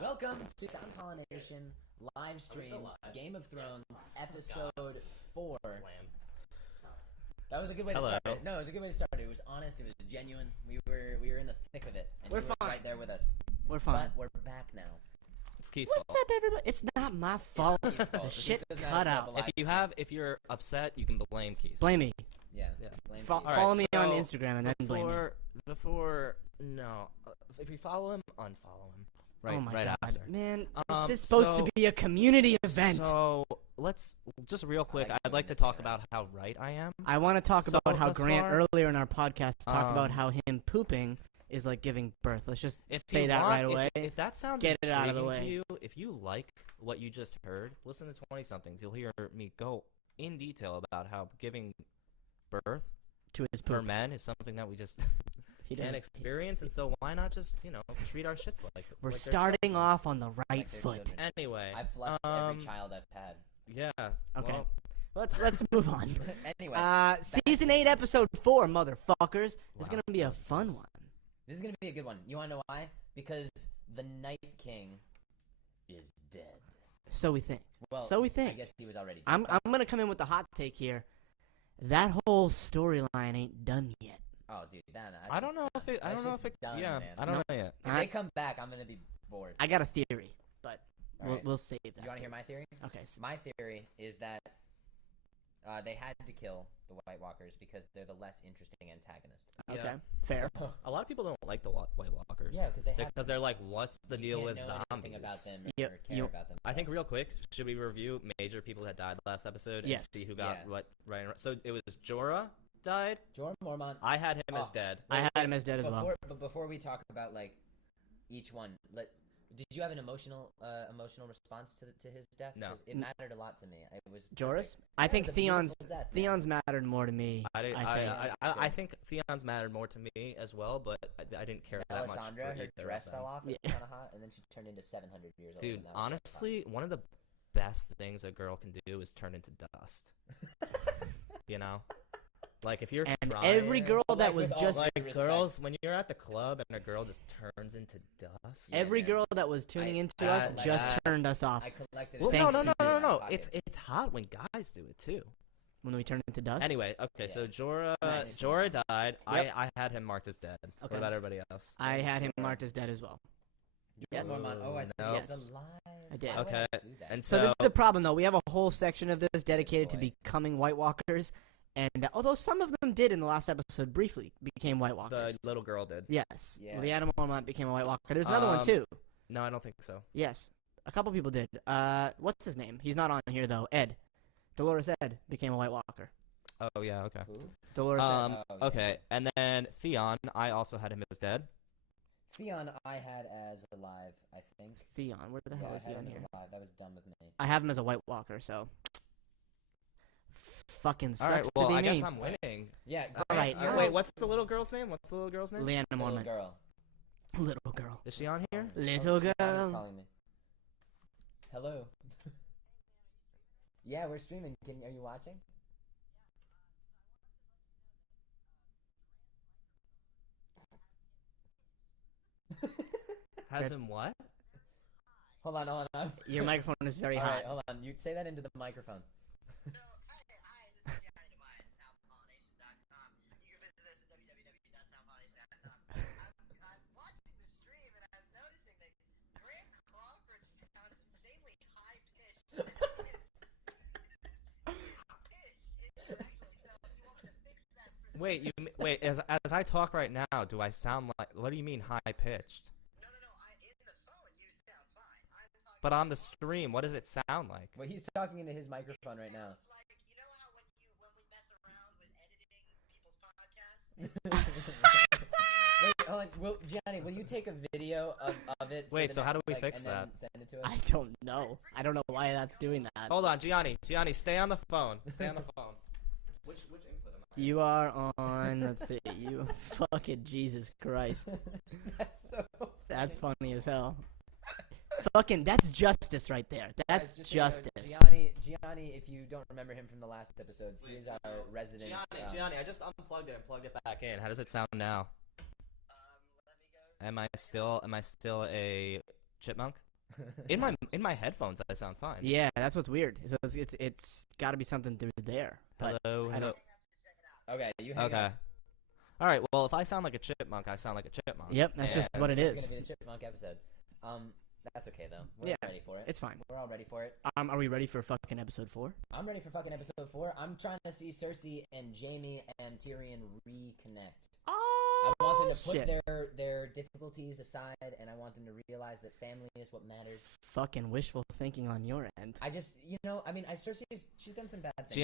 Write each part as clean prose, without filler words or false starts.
Welcome to Sound Pollination live stream Game of Thrones episode 4. That was a good way to start it. No, it was a good way to start it. It was honest. It was genuine. We were in the thick of it, and you were right there with us. We're fine. But we're back now. It's Keith's What's up, everybody? It's not my fault. The shit cut out. If you're upset, you can blame Keith. Blame me. Yeah. Follow me on Instagram and then blame me. If you follow him, unfollow him. Right, oh my right god, after. man! This is supposed to be a community event. So let's just real quick. I'd like to talk about how right I am. I want to talk about how Grant earlier in our podcast talked about how him pooping is like giving birth. Let's just say that right away. If that sounds get it out of the way. To you, if you like what you just heard, listen to 20-somethings. You'll hear me go in detail about how giving birth to his for men is something that we just can't experience, and so why not just treat our shits like we're starting off on the right foot. Anyway, I've flushed every child I've had. Yeah. Okay. Well, let's move on. Anyway, season 8, episode 4, motherfuckers. This is gonna be a fun one. This is gonna be a good one. You wanna know why? Because the Night King is dead. So we think. Well, so we think. I guess he was already dead. I'm gonna come in with the hot take here. That whole storyline ain't done yet. Oh, dude, I don't know if it. I don't know if it. Done, yeah, man. I don't know yet. If they come back, I'm gonna be bored. I got a theory, but right. we'll save that. You want to hear my theory? Okay. My theory is that they had to kill the White Walkers because they're the less interesting antagonist. Okay, Yeah. fair. A lot of people don't like the White Walkers. Yeah, because they're like, what's the deal with know zombies? About them or Yep. care about them. I think real quick, should we review major people that died last episode and Yes. see who got what right? So it was Jorah died. Jorah Mormont. I had him as dead. I had him as dead as well. But before we talk about like each one, did you have an emotional response to his death? No, it mattered a lot to me. It was Jorah's. I think Theon's mattered more to me. I think Theon's mattered more to me as well, but I didn't care that much. Alessandra, her dress fell off. It was kind of hot, and then she turned into 700 years old. Dude, honestly, one of the best things a girl can do is turn into dust. Like if you're and trying, every girl that was just like girls when you're at the club and a girl just turns into dust. Every girl that was tuning into us just turned us off. I collected well, no. It's hot when guys do it too. When we turn into dust. Anyway, okay, so Jorah died. Yep. I had him marked as dead. Okay. What about everybody else? I had him marked as dead as well. Yes. Oh, I see. No. Yes. I did. Okay. And so this is a problem though. We have a whole section of this dedicated to becoming White Walkers. And although some of them did in the last episode briefly became White Walkers. The little girl did. Yes. Yeah. Well, the Animal Mormont became a White Walker. There's another one too. No, I don't think so. Yes. A couple people did. What's his name? He's not on here though. Ed. Dolores Ed became a White Walker. Oh yeah, okay. Who? Dolores Ed. Okay. And then Theon, I also had him as dead. Theon I had as alive, I think. Theon, where the hell is he on here? Alive. That was dumb with me. I have him as a White Walker, so fucking sucks. All right, well, to be I me. guess I'm winning. Yeah. All right. Wait, what's the little girl's name? Leanna Little Mormont. girl. Little girl. Is she on here? Little girl. Calling me. Hello. Yeah, we're streaming. Are you watching? Has him what? Hold on. Your microphone is very All hot. right, hold on. You say that into the microphone. So, hi, this is Johnny Devine at soundpollination.com. You can visit us at www.soundpollination.com. I'm watching the stream and I'm noticing that Grant Crawford sounds insanely high-pitched. Wait. As I talk right now, do I sound like? What do you mean high pitched? No. In the phone, you sound fine. I'm talking. But on the stream, what does it sound like? Well, he's talking into his microphone right now. Like, you know how when we mess around with editing people's podcasts? Wait, hold on. Gianni, will you take a video of it? Wait, so how do we fix and then that? Send it to us? I don't know. I don't know why that's doing that. Hold on, Gianni, stay on the phone. Stay on the phone. Which input am I? You are on. Let's see. You fucking Jesus Christ. That's funny as hell. Fucking, that's justice right there. That's justice. Gianni, if you don't remember him from the last episodes, he is our resident. Gianni, I just unplugged it and plugged it back in. How does it sound now? Let me go. Am I still a chipmunk? In my headphones, I sound fine. Yeah, that's what's weird. So it's got to be something through there. But Hello, I hello. don't. Okay, you hang Okay. up. All right. Well, if I sound like a chipmunk, I sound like a chipmunk. Yep, that's just what it This is. is gonna be the chipmunk episode. That's okay though. We're Yeah, ready for it. It's fine. We're all ready for it. Are we ready for fucking episode 4? I'm ready for fucking episode 4. I'm trying to see Cersei and Jaime and Tyrion reconnect. Oh, I want them to put shit. their difficulties aside, and I want them to realize that family is what matters. Fucking wishful thinking on your end. I just, I mean, she's done some bad things.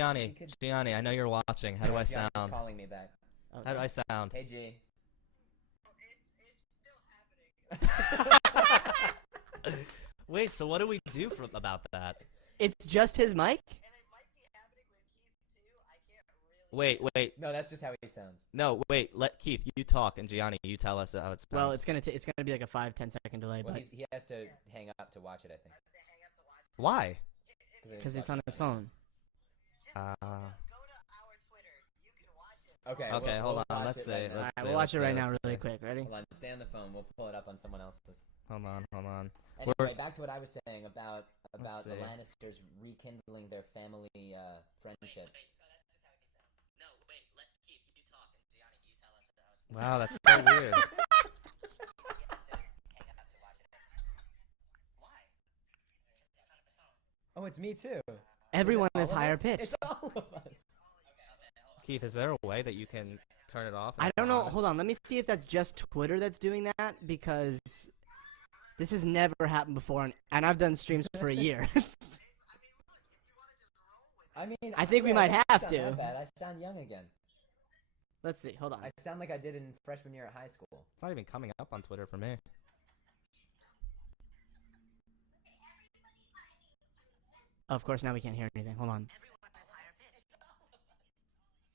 Gianni, I know you're watching. How do I Gianni's sound? calling me back. Okay. How do I sound? Hey, G. It's still happening. Wait, so what do we do about that? It's just his mic? And it might be happening with Keith too. I can't really. Wait. No, that's just how he sounds. No, wait. Let Keith, you talk, and Gianni, you tell us how it sounds. Well, it's gonna be like a 5-10 second delay, Well, but he has to hang up to watch it, I think. I have to hang up to watch it. Why? because it's on his phone. Just go to our Twitter. You can watch it. Okay. Okay, we'll hold on. watch Let's it see. right now. All right, we'll watch it right now, really quick. Ready? Hold on, stay on the phone. We'll pull it up on someone else's. Hold on. Anyway, back to what I was saying about the Let's see. Lannisters rekindling their family friendship. No, wait. Let Keith, you talk, and Gianni, you tell us how it's. Wow, that's so weird. Oh, it's me too. Everyone All is of higher us? pitched. It's all of us. Keith, is there a way that you can turn it off? I don't know. Hold on. Let me see if that's just Twitter that's doing that, because this has never happened before, and I've done streams for a year. I mean, I think we yeah, might it have doesn't to. sound that bad. I sound young again. Let's see. Hold on. I sound like I did in freshman year at high school. It's not even coming up on Twitter for me. Of course, now we can't hear anything. Hold on.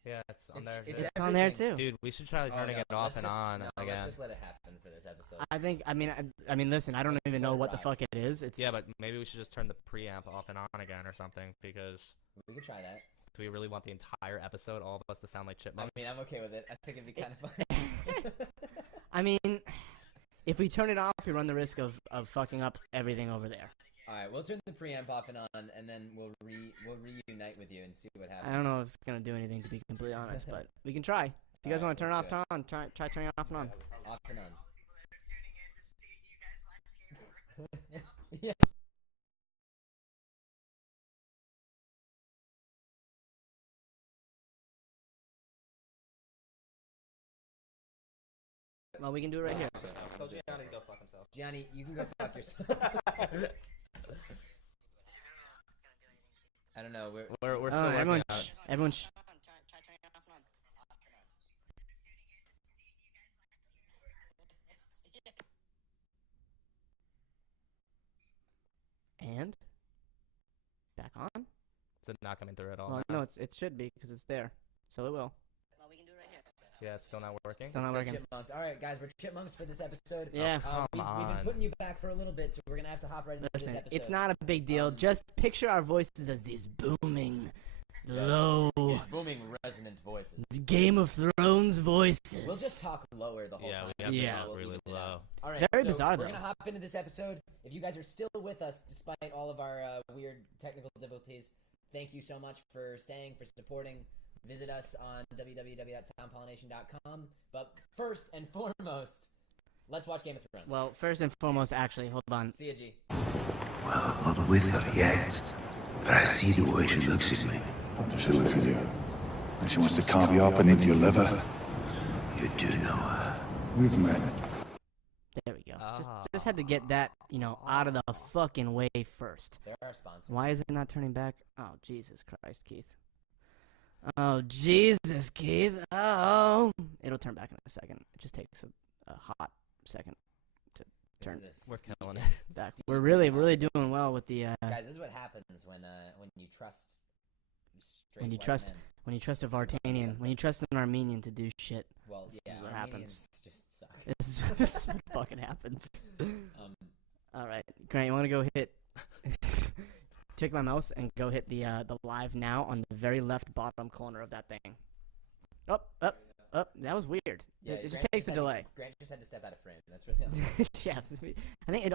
Yeah, it's on there. It's on there everything. too. Dude, we should try Oh, turning no, it off let's and just- on no, again. Let's just let it happen for this episode. I mean, listen. I don't even know what the fuck it is. It's Yeah, but maybe we should just turn the preamp off and on again or something, because We could try that. do we really want the entire episode, all of us, to sound like I chipmunks? mean, I'm okay with it. I think it'd be kind of fun. I mean, if we turn it off, we run the risk of fucking up everything over there. All right, we'll turn the preamp off and on, and then we'll reunite with you and see what happens. I don't know if it's gonna do anything, to be completely honest, but we can try. If you guys Alright, want to turn it off, let's turn on. Try turning it off and on. Off and on. People that are tuning in to see you guys last year. Yeah. Well, we can do it right here. Tell Gianni to go fuck himself. Gianni, you can go fuck yourself. I don't know. We're still Oh, working everyone, out. everyone. Try turning it off and on. And back on. Is it not coming through at all? Well, now? no, it should be, because it's there, so it will. Well, we can do it right here. Yeah, it's still not working. Still not Still working. chipmunks. All right, guys, we're chipmunks for this episode. Yeah. Come we've been on. putting you back for a little bit, so we're gonna have to hop right into Listen, this episode. it's not a big deal. Just picture our voices as these booming, Yes. low, These booming, resonant voices. Game of Thrones voices. We'll just talk lower the whole Yeah, time. we have Yeah. to talk We'll really even it out. low. All right, Very so bizarre, we're though. gonna hop into this episode. If you guys are still with us, despite all of our weird technical difficulties, thank you so much for staying, for supporting. Visit us on www.soundpollination.com. But first and foremost, let's watch Game of Thrones. Well, first and foremost, actually, hold on. See ya, G. Well, not with her yet. But I see the way she looks at me. How does she look at you? And she wants to carve you up and eat your liver? You do know her. We've met. There we go. Ah. Just had to get that, out of the fucking way first. They're our sponsor. Why is it not turning back? Oh, Jesus Christ, Keith. Oh, Jesus, Keith. Oh. It'll turn back in a second. It just takes a hot second to turn This is We're a killing it. back. We're really doing well with the, Guys, this is what happens when you trust straight when you white trust, men. when you trust a Vartanian, when you trust an Armenian to do shit. Well, this yeah, is what Armenians happens. just suck. This is what fucking happens. Alright, Grant, you want to go hit... Take my mouse and go hit the live now on the very left bottom corner of that thing. Up. Oh, that was weird. Yeah, it just Grant takes a had to- delay. Grant just had to step out of frame. That's really Yeah, I think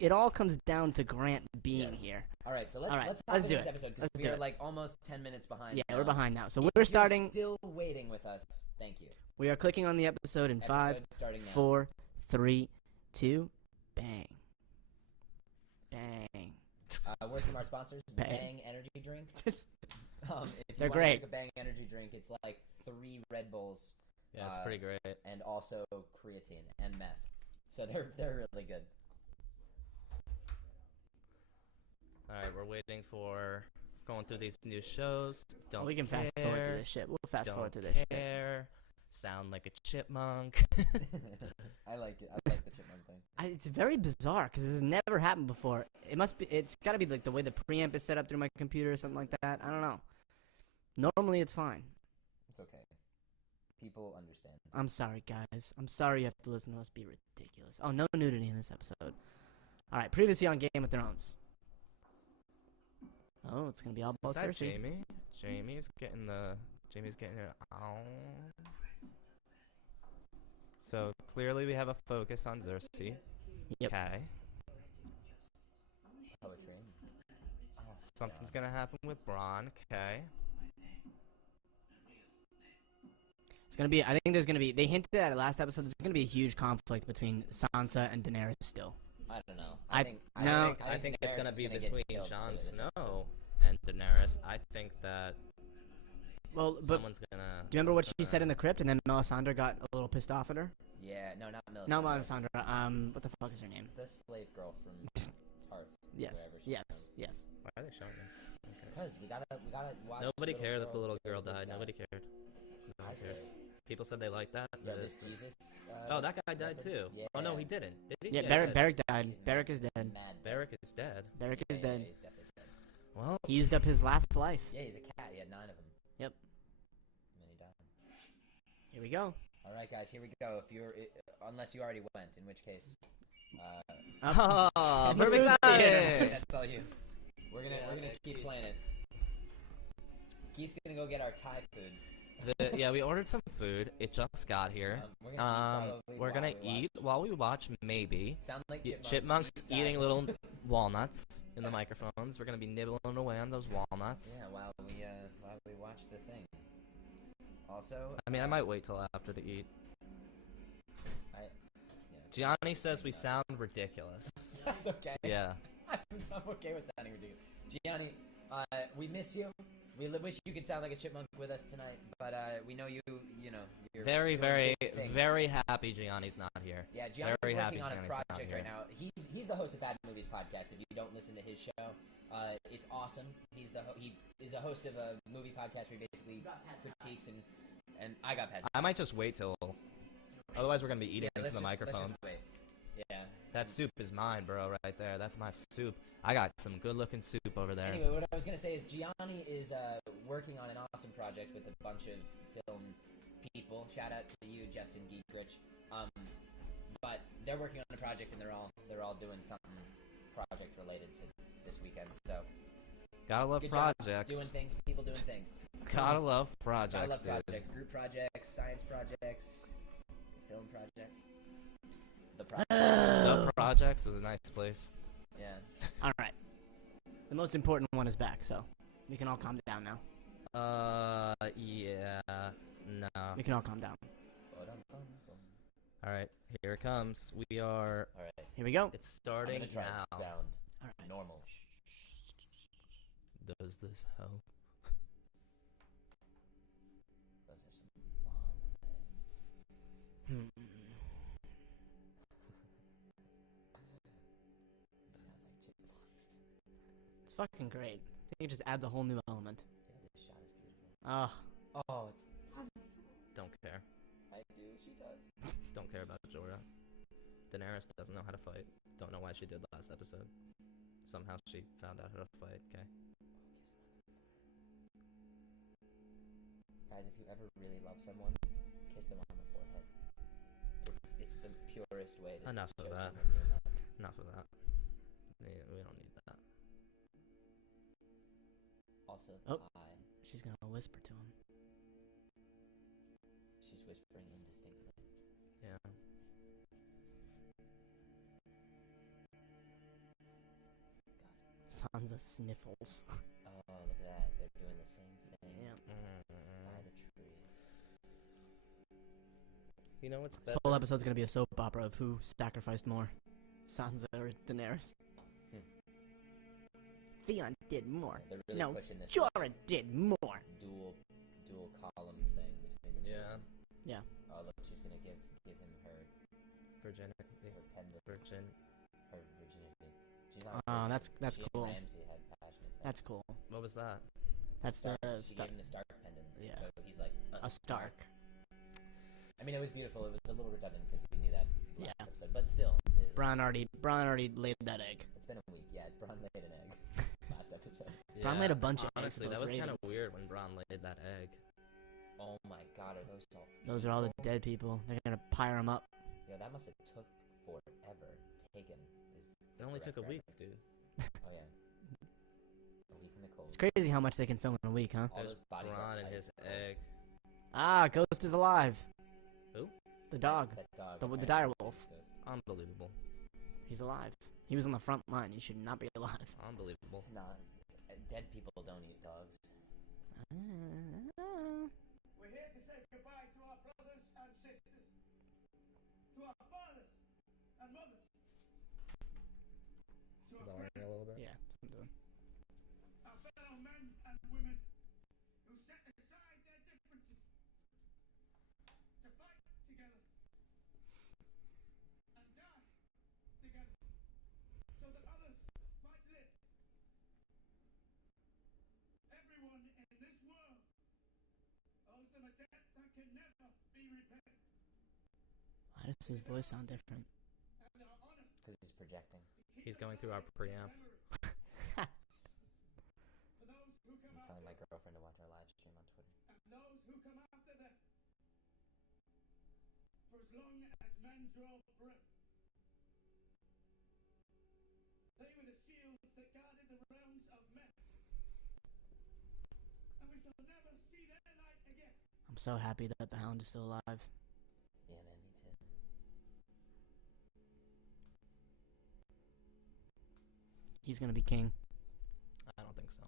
it all comes down to Grant being Yes. here. All right, so let's All right, hop let's into do this it. episode because Let's we do are it. like almost 10 minutes behind. Yeah, now. we're behind now. So If we're you're starting. Still waiting with us. Thank you. We are clicking on the episode in five, Episode starting now. 4, 3, 2, bang, bang. Word from our sponsors, Bang. Bang Energy Drink. If you They're wanna great. Drink a Bang Energy Drink, it's like 3 Red Bulls. Yeah, it's pretty great. And also creatine and meth. So they're really good. All right, we're waiting for going through these new shows. Don't We can care. fast forward to this shit. We'll fast Don't forward to this shit. care. Sound like a chipmunk. I like it. I like the chipmunk thing. It's very bizarre because this has never happened before. It's got to be like the way the preamp is set up through my computer or something like that. I don't know. Normally it's fine. It's okay. People understand. I'm sorry, guys. I'm sorry you have to listen to us be ridiculous. Oh, no nudity in this episode. All right, previously on Game of Thrones. Oh, it's gonna be all Is about that Cersei. Jamie? Jamie's getting it. So clearly we have a focus on Cersei. Yep. Okay. Poetry. Something's gonna happen with Bronn. Okay. It's gonna be. I think there's gonna be. They hinted at it last episode. There's gonna be a huge conflict between Sansa and Daenerys still. I don't know. I think it's gonna Daenerys be is get between killed Jon early this Snow and Daenerys. I think that Well, but someone's gonna. do you remember what she said in the crypt? And then Melisandre got a little pissed off at her. Yeah, no, not Melisandre. No, Melisandre. What the fuck is her name? The slave girl from Tarth. Yes. wherever she's Yes. from. Yes. Why are they showing this? Okay. Because we gotta watch. Nobody cared that the little girl die. died. Nobody cared. No I one cares. cared. People said they liked that. Yeah, That this is- Jesus. Oh, that guy died too. Yeah. Oh no, he didn't. Did he? Yeah, he Beric, did. Beric died. He's Beric mad- is dead. Mad. Beric is dead. Beric is Yeah, dead. he's definitely dead. Well, He used up his last life. Yeah, he's a cat. He had 9 of them. Yep. And then he died. Here we go. All right, guys, here we go. If you're, unless you already went, in which case, oh, In the perfect food timing. theater. that's all you. We're gonna keep playing it. Keith's gonna go get our Thai food. Yeah, we ordered some food. It just got here. We're gonna eat While we watch, maybe. Sound like Chipmunks eat Thai eating food. little walnuts in the microphones. We're gonna be nibbling away on those walnuts. Yeah, while we watch the thing. Also, I mean, I might wait till after the eat. yeah. Gianni says we sound ridiculous. That's okay. Yeah. I'm okay with sounding ridiculous. Gianni, we miss you. We wish you could sound like a chipmunk with us tonight, but we know you're Very, doing very, big things. very happy Gianni's not here. Yeah, Gianni's very working happy on a Gianni's not project here. right now. He's the host of Bad Movies podcast. If you don't listen to his show, it's awesome. He is a host of a movie podcast where he basically critiques and I got pets. I might just wait till. Otherwise, we're gonna be eating into the Let's microphones. just wait. Yeah. That soup is mine, bro, right there. That's my soup. I got some good-looking soup over there. Anyway, what I was gonna say is Gianni is working on an awesome project with a bunch of film people. Shout out to you, Justin Gietrich. But they're working on a project and they're all doing something project related to this weekend. So Gotta love good job projects. doing things, people doing things. Gotta love I projects, love dude. projects, group projects, science projects, film projects. The The projects is a nice place. Yeah. All right. The most important one is back, so we can all calm down now. Yeah, no. We can all calm down. All right, here it comes. We are. All right. Here we go. It's I'm starting gonna try now. and sound All right. normal. Does this help? Those are some long Hmm. It's fucking great. I think it just adds a whole new element. Yeah, this shot is beautiful. Ugh. Oh, Don't care. I do. She does. Don't care about Jorah. Daenerys doesn't know how to fight. Don't know why she did last episode. Somehow she found out how to fight. Okay. Guys, if you ever really love someone, kiss them on the forehead. It's the purest way to Enough show of that. someone you're loved. Enough of that. Yeah, we don't need that. Also, Oh. She's gonna whisper to him. She's whispering indistinctly. Yeah. Sansa sniffles. Oh, look at that. They're doing the same thing Yeah. by the tree. You know what's This better? whole episode's gonna be a soap opera of who sacrificed more, Sansa or Daenerys. Theon did more. They're really No, pushing this Jorah did more. dual column thing between the two. Yeah. Yeah. Oh, look, she's gonna give him her Virginity. pendant, her virginity. She's not. Oh, virgin. that's She and cool. Ramsay had passionate sex. That's cool. What was that? That's the She Stark. gave him the Stark pendant. Yeah. So he's like A Stark. I mean, it was beautiful. It was a little redundant because we knew that last Yeah. episode, but still. Bronn already laid that egg. It's been a week. Yeah, Bronn laid an egg last episode. Bronn laid a bunch of eggs Honestly, to that those was kind of ravens. weird when Bronn laid that egg. Oh my God, are those all? Those are all the dead people. They're gonna pyre them up. Yo, that must have took forever. Taken is. It only took a week, dude. Oh yeah. A week in the cold. It's crazy how much they can film in a week, huh? All There's those bodies Bronn are and ice his cold. egg. Ah, Ghost is alive. Who? The dog. That dog. The apparently dire is wolf. ghost. Unbelievable. He's alive. He was on the front line. He should not be alive. Unbelievable. Nah, dead people don't eat dogs. We're here to say goodbye to our brothers and sisters, to our fathers and mothers, to our Lowering it a little bit. Yeah, that's what I'm doing. our fellow men and women who set aside their differences to fight together and die together so that others might live. Everyone in this world owes them a debt that can never be repaid. Why does his voice sound different? And our honor Because he's projecting. to keep He's them going through our alive in preamp. memory. For those who come I'm after telling my girlfriend to watch our live stream on Twitter. and those who come after them. For as long as men draw breath, they were the shields that guarded the realms of men. And we shall never see their light again. I'm so happy that the Hound is still alive. Yeah, man, me too. He's gonna be king. I don't think so.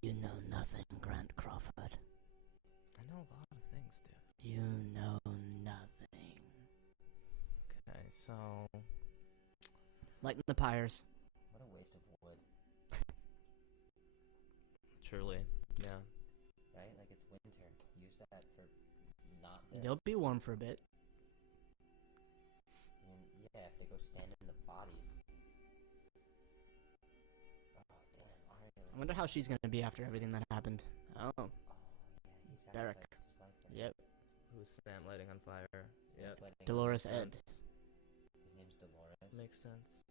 You know nothing, Grant Crawford. I know a lot of things, dude. You know nothing. Okay, so Lighten the pyres. What a waste of wood, truly, yeah. right? Like it's winter. Use that for not this. They'll be warm for a bit. I mean, yeah, if they go stand in the bodies. Oh damn, Arya. I wonder how she's gonna be after everything that happened. Oh, Oh yeah, he Beric. sacrificed his life for yep. Who's Sam lighting on fire? Sam's Yep. letting Dolores his Ed. sons- His name's Dolores. Makes sense.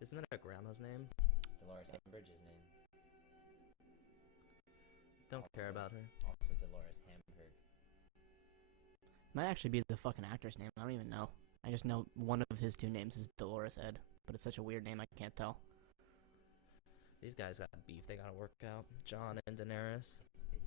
Isn't that a grandma's name? It's Dolores Umbridge's name. Don't care Also- about her. Also Dolores Hamburg. Might actually be the fucking actor's name. I don't even know. I just know one of his two names is Dolores Ed, but it's such a weird name I can't tell. These guys got beef they gotta work out. John and Daenerys.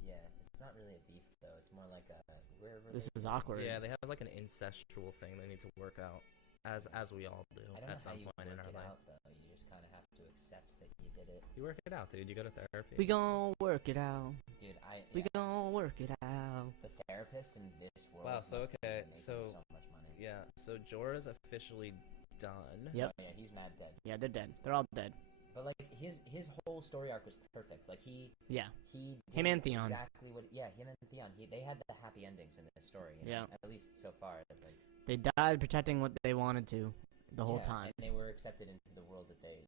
Yeah, it's not really a beef though. It's more like a we're This related. is awkward. Yeah, they have like an incestual thing they need to work out, as we all do I don't know at how some you point in work our it life. out though. You just kind of have to accept that you did it. You work it out, dude. You go to therapy. We gon' work it out. Dude, We gon' work it out. the therapist in this world. Wow, so must be okay, making so- so much money. Yeah. So Jorah's officially done. Yep. Oh, yeah, he's mad dead. Yeah, they're dead. They're all dead. But like his whole story arc was perfect. Like Yeah. he Him did and Theon. exactly what. Yeah, him and Theon. They had the happy endings in this story. You know? Yeah. At least so far. Like, They died protecting what they wanted to the whole yeah, time. and they were accepted into the world that they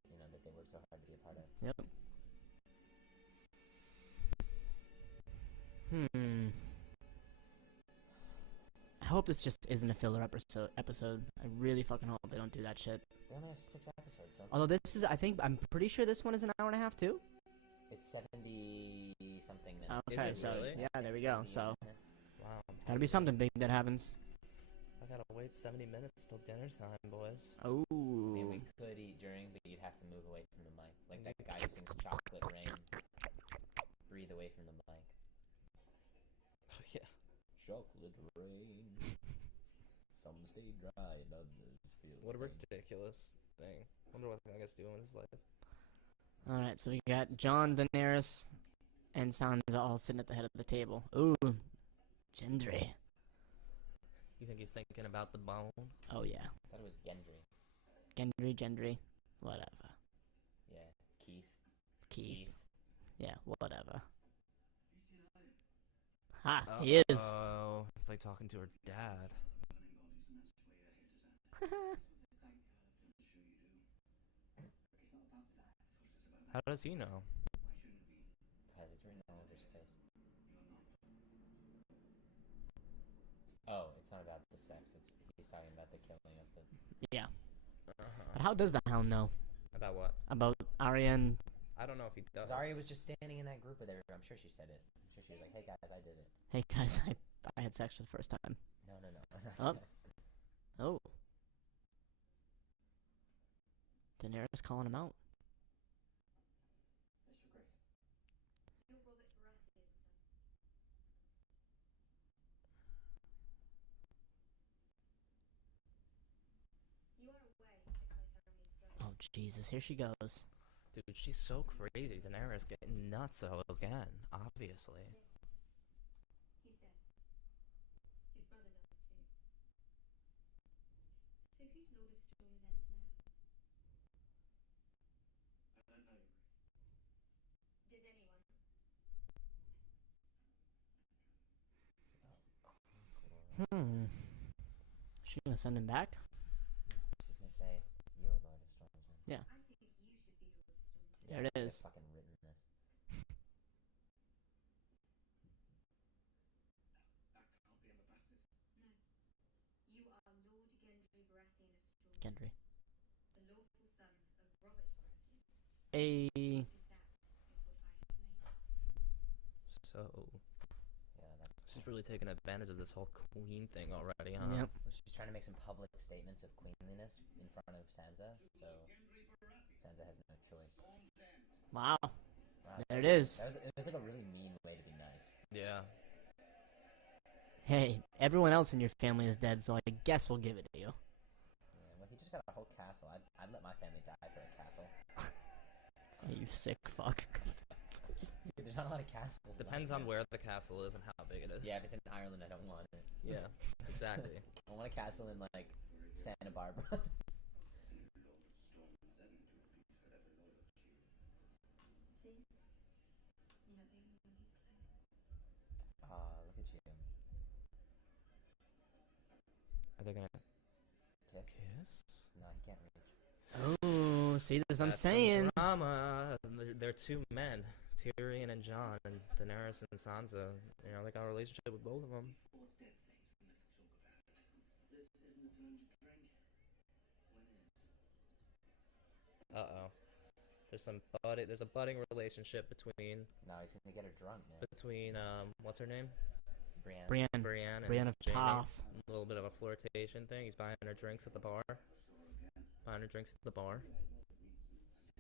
worked so hard to be a part of. Yep. I hope this just isn't a filler episode. I really fucking hope they don't do that shit. They only have 6 episodes, so Although this is, I'm pretty sure this one is an hour and a half too. it's 70 something minutes. Okay, it so really? yeah, there we go. 78 So minutes. Wow. gotta be something big that happens. I gotta wait 70 minutes till dinner time, boys. Oh, I mean, we could eat during, but you'd have to move away from the mic. Like that guy who sings Chocolate Rain. Breathe away from the mic. chocolate rain. Some stay dry and others feel. What a ridiculous thing. Wonder what that guy's doing in his life. Alright, so we got Jon, Daenerys, and Sansa all sitting at the head of the table. Ooh, Gendry. You think he's thinking about the bone? Oh yeah. I thought it was Gendry. Gendry. Whatever. Yeah, Keith. Keith. Yeah, whatever. Ha, he is. Oh, he's like talking to her dad. How does he know? Because it's written all over his face. Oh, it's not about the sex. He's talking about the killing of the. Yeah. Uh-huh. But how does the Hound know About what? about Arya and... I don't know if he does. Arya was just standing in that group with her. I'm sure she said it. I'm sure she was like, "Hey guys, I did it." Hey guys, I had sex for the first time. No. Oh. Oh. Daenerys calling him out. Oh Jesus, here she goes. Dude, she's so crazy. Daenerys getting nuts again, obviously. He's dead. His brother died too. So who's Lord of Storm's End now? I don't know. Does anyone? She gonna send him back? She's gonna say, "You're Lord of Storms." Yeah. I think you should be Lord of Storm's End. There it I've is. fucking written this. That can't be. I'm a bastard. No. You are Lord Gendry Baratheon of Storm's Gendry. End, the lawful son of Robert Baratheon. A... Because that is what I have made. So, Yeah, that's. she's really taking advantage of this whole queen thing already, huh? Yep. She's trying to make some public statements of queenliness in front of Sansa, so Sansa has no choice. Wow. Wow, There it is. It was like a really mean way to be nice. Yeah. Hey, everyone else in your family is dead, so I guess we'll give it to you. Yeah, well, he just got a whole castle. I'd let my family die for a castle. You sick fuck. Dude, there's not a lot of castles. Depends on where the castle is and how big it is. Yeah, if it's in Ireland, I don't want it. Yeah, exactly. I want a castle in, like, Santa Barbara. See? You're not the only one who's clever. Look at you. Are they gonna Kiss? kiss? No, he can't reach. Oh, see, this I'm That's some saying. drama. They're two men, Tyrion and Jon, and Daenerys and Sansa. You know, they got a relationship with both of them. Uh-oh. There's a budding relationship between No, he's gonna get her drunk, man. what's her name? Brienne. Brienne. Brienne and Brienne of Jaime. Tarth. A little bit of a flirtation thing. He's buying her drinks at the bar. Yeah, she did.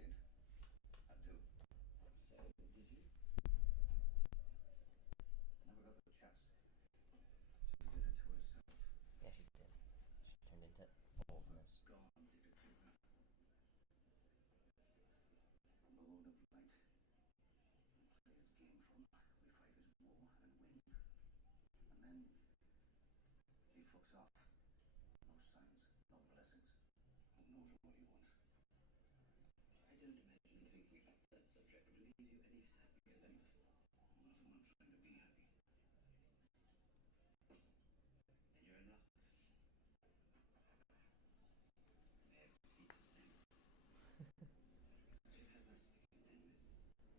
She turned into boldness. He fucks off. No signs, no blessings. Who knows what he wants? I don't imagine thinking about that subject would leave you any happier than before. Not when I'm trying to be happy. And you're not.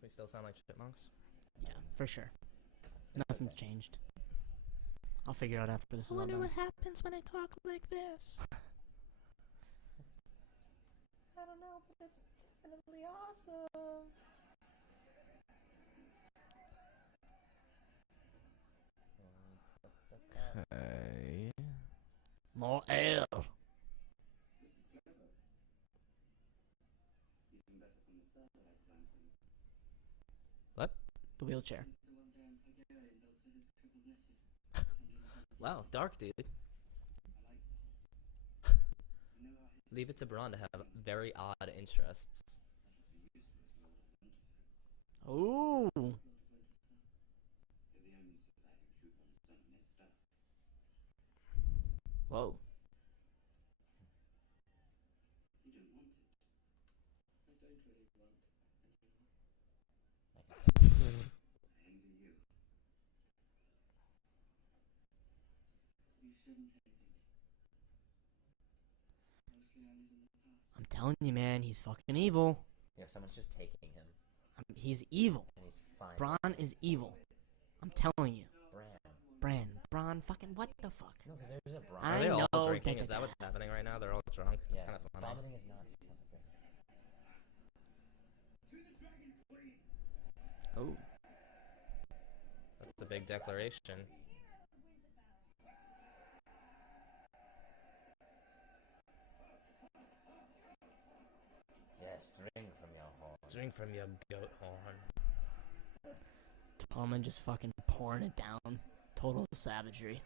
We still sound like chipmunks. Yeah, for sure. Nothing's changed. I'll figure it out after this is all done. happens when I talk like this. I don't know, but it's definitely awesome. Okay. More ale. What? The wheelchair. Wow, dark, dude. I like that. You know, I Leave it to Braun to have very odd interests. Ooh. You're the only surviving troop on some messed up. Whoa. You don't want it. I don't really want anymore. I envy you. You shouldn't, I think. Mostly I live in the past. I'm telling you, man, he's fucking evil. You know, someone's just taking him, He's evil. and he's fine. Bron is evil. I'm telling you. Bran. Bron, fucking what the fuck? No, because there's a Bran. I Are they all know, drinking? da- Is da- that what's happening right now? They're all drunk? It's Yeah, kind of funny. vomiting is not something. To the Dragon Queen! Oh. That's a big declaration. Yes, drink from your horn. Drink from your goat horn. Tommen just fucking pouring it down. Total savagery.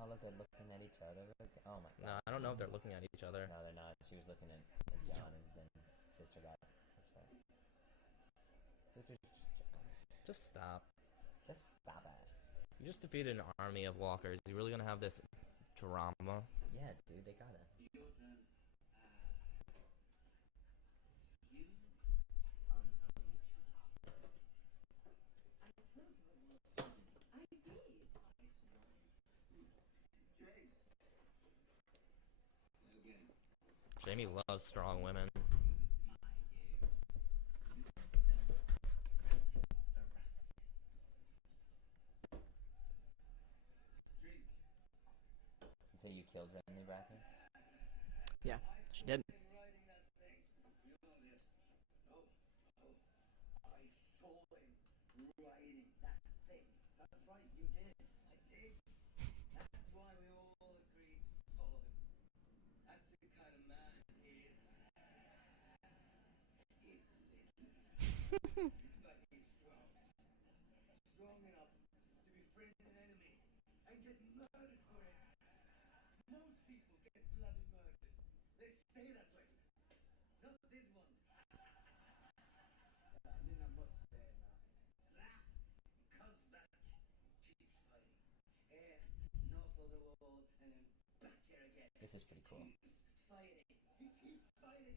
Oh, look, they're looking at each other. Oh my No, god. I don't know if they're looking at each other. No, they're not. She was looking at John, and then sister got upset. Sister's just jealous. Just stop. Just stop it. You just defeated an army of walkers. You really gonna have this drama? Yeah, dude, they gotta. Your turn. You are an only child. I told you it was fun. I did. James. Again. Jamie loves strong women. Drink. So you killed Renly Bracken? Yeah, she did. Riding that thing. You know this. No. No. I saw him riding that thing. That's right, you did. I did. That's why we all agreed to follow him. That's the kind of man he is. He's little. But he's strong. Strong enough to befriend an enemy and get murdered for it. Most people get bloody murdered. They stay that way. Not this one. I didn't have much to say about it. Comes back, keeps fighting. Here, north of the wall, and then back here again. This is pretty cool. Keeps fighting. He keeps fighting.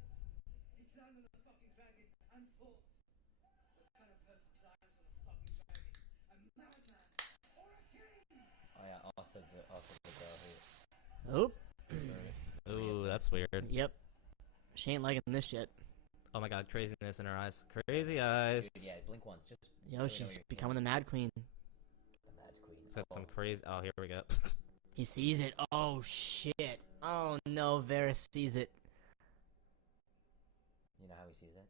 He climbed on the fucking dragon and fought. What kind of person climbs on a fucking dragon? A madman or a king? Oh yeah, also the girl who. Oh. Ooh, that's weird. Yep. She ain't liking this shit. Oh my god, craziness in her eyes. Crazy eyes. Dude, yeah, blink once. Just. Yo, so we know she's you're becoming the Mad Queen. The Mad Queen. She's got some crazy. Oh, here we go. He sees it. Oh, shit. Oh, no, Varys sees it. You know how he sees it?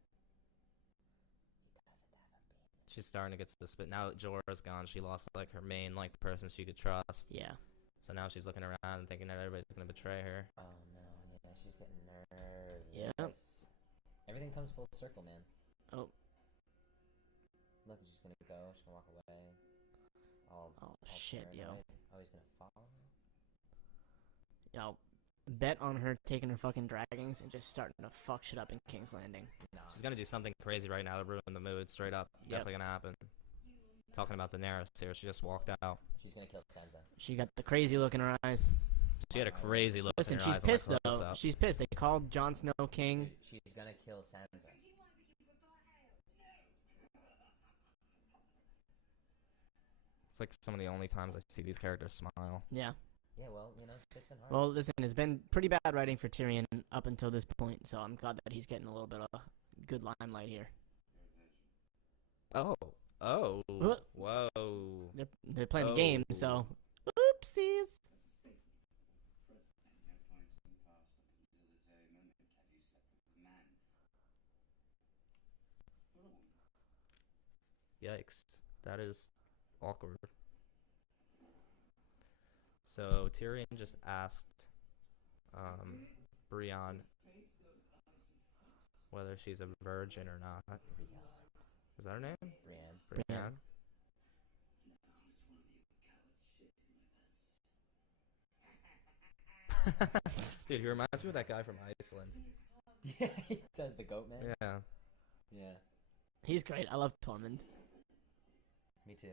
He doesn't have a penis. She's starting to get suspicious. Now that Jorah's gone, she lost like her main like person she could trust. Yeah. So now she's looking around and thinking that everybody's gonna betray her. Oh no, yeah, she's getting nervous. Yep. Everything comes full circle, man. Oh. Look, he's just gonna go. She's gonna walk away. All shit, yo. paranoid. Oh, he's gonna follow. Yo, bet on her taking her fucking dragons and just starting to fuck shit up in King's Landing. Nah. She's gonna do something crazy right now to ruin the mood. Straight up, Yep. definitely gonna happen. Talking about Daenerys here, she just walked out. She's gonna kill Sansa. She got the crazy look in her eyes. She had a crazy look Listen, in her she's eyes on that pissed though. close-up. She's pissed. They called Jon Snow king. Dude, she's gonna kill Sansa. It's like some of the only times I see these characters smile. Yeah. Yeah, well, you know, it's been hard. Well, listen, it's been pretty bad writing for Tyrion up until this point, so I'm glad that he's getting a little bit of good limelight here. Oh, What? whoa. They're playing a game, Oh. so oopsies. At no point in the past up until this very moment have you slept with a man. Or a woman. Yikes. That is awkward. So Tyrion just asked Brienne whether she's a virgin or not. Is that her name? Brienne. Brienne. Now it's one of you cowards shit in my Dude, he reminds me of that guy from Iceland. Yeah, he does the goat man. Yeah. Yeah, He's great. I love Tormund. me too.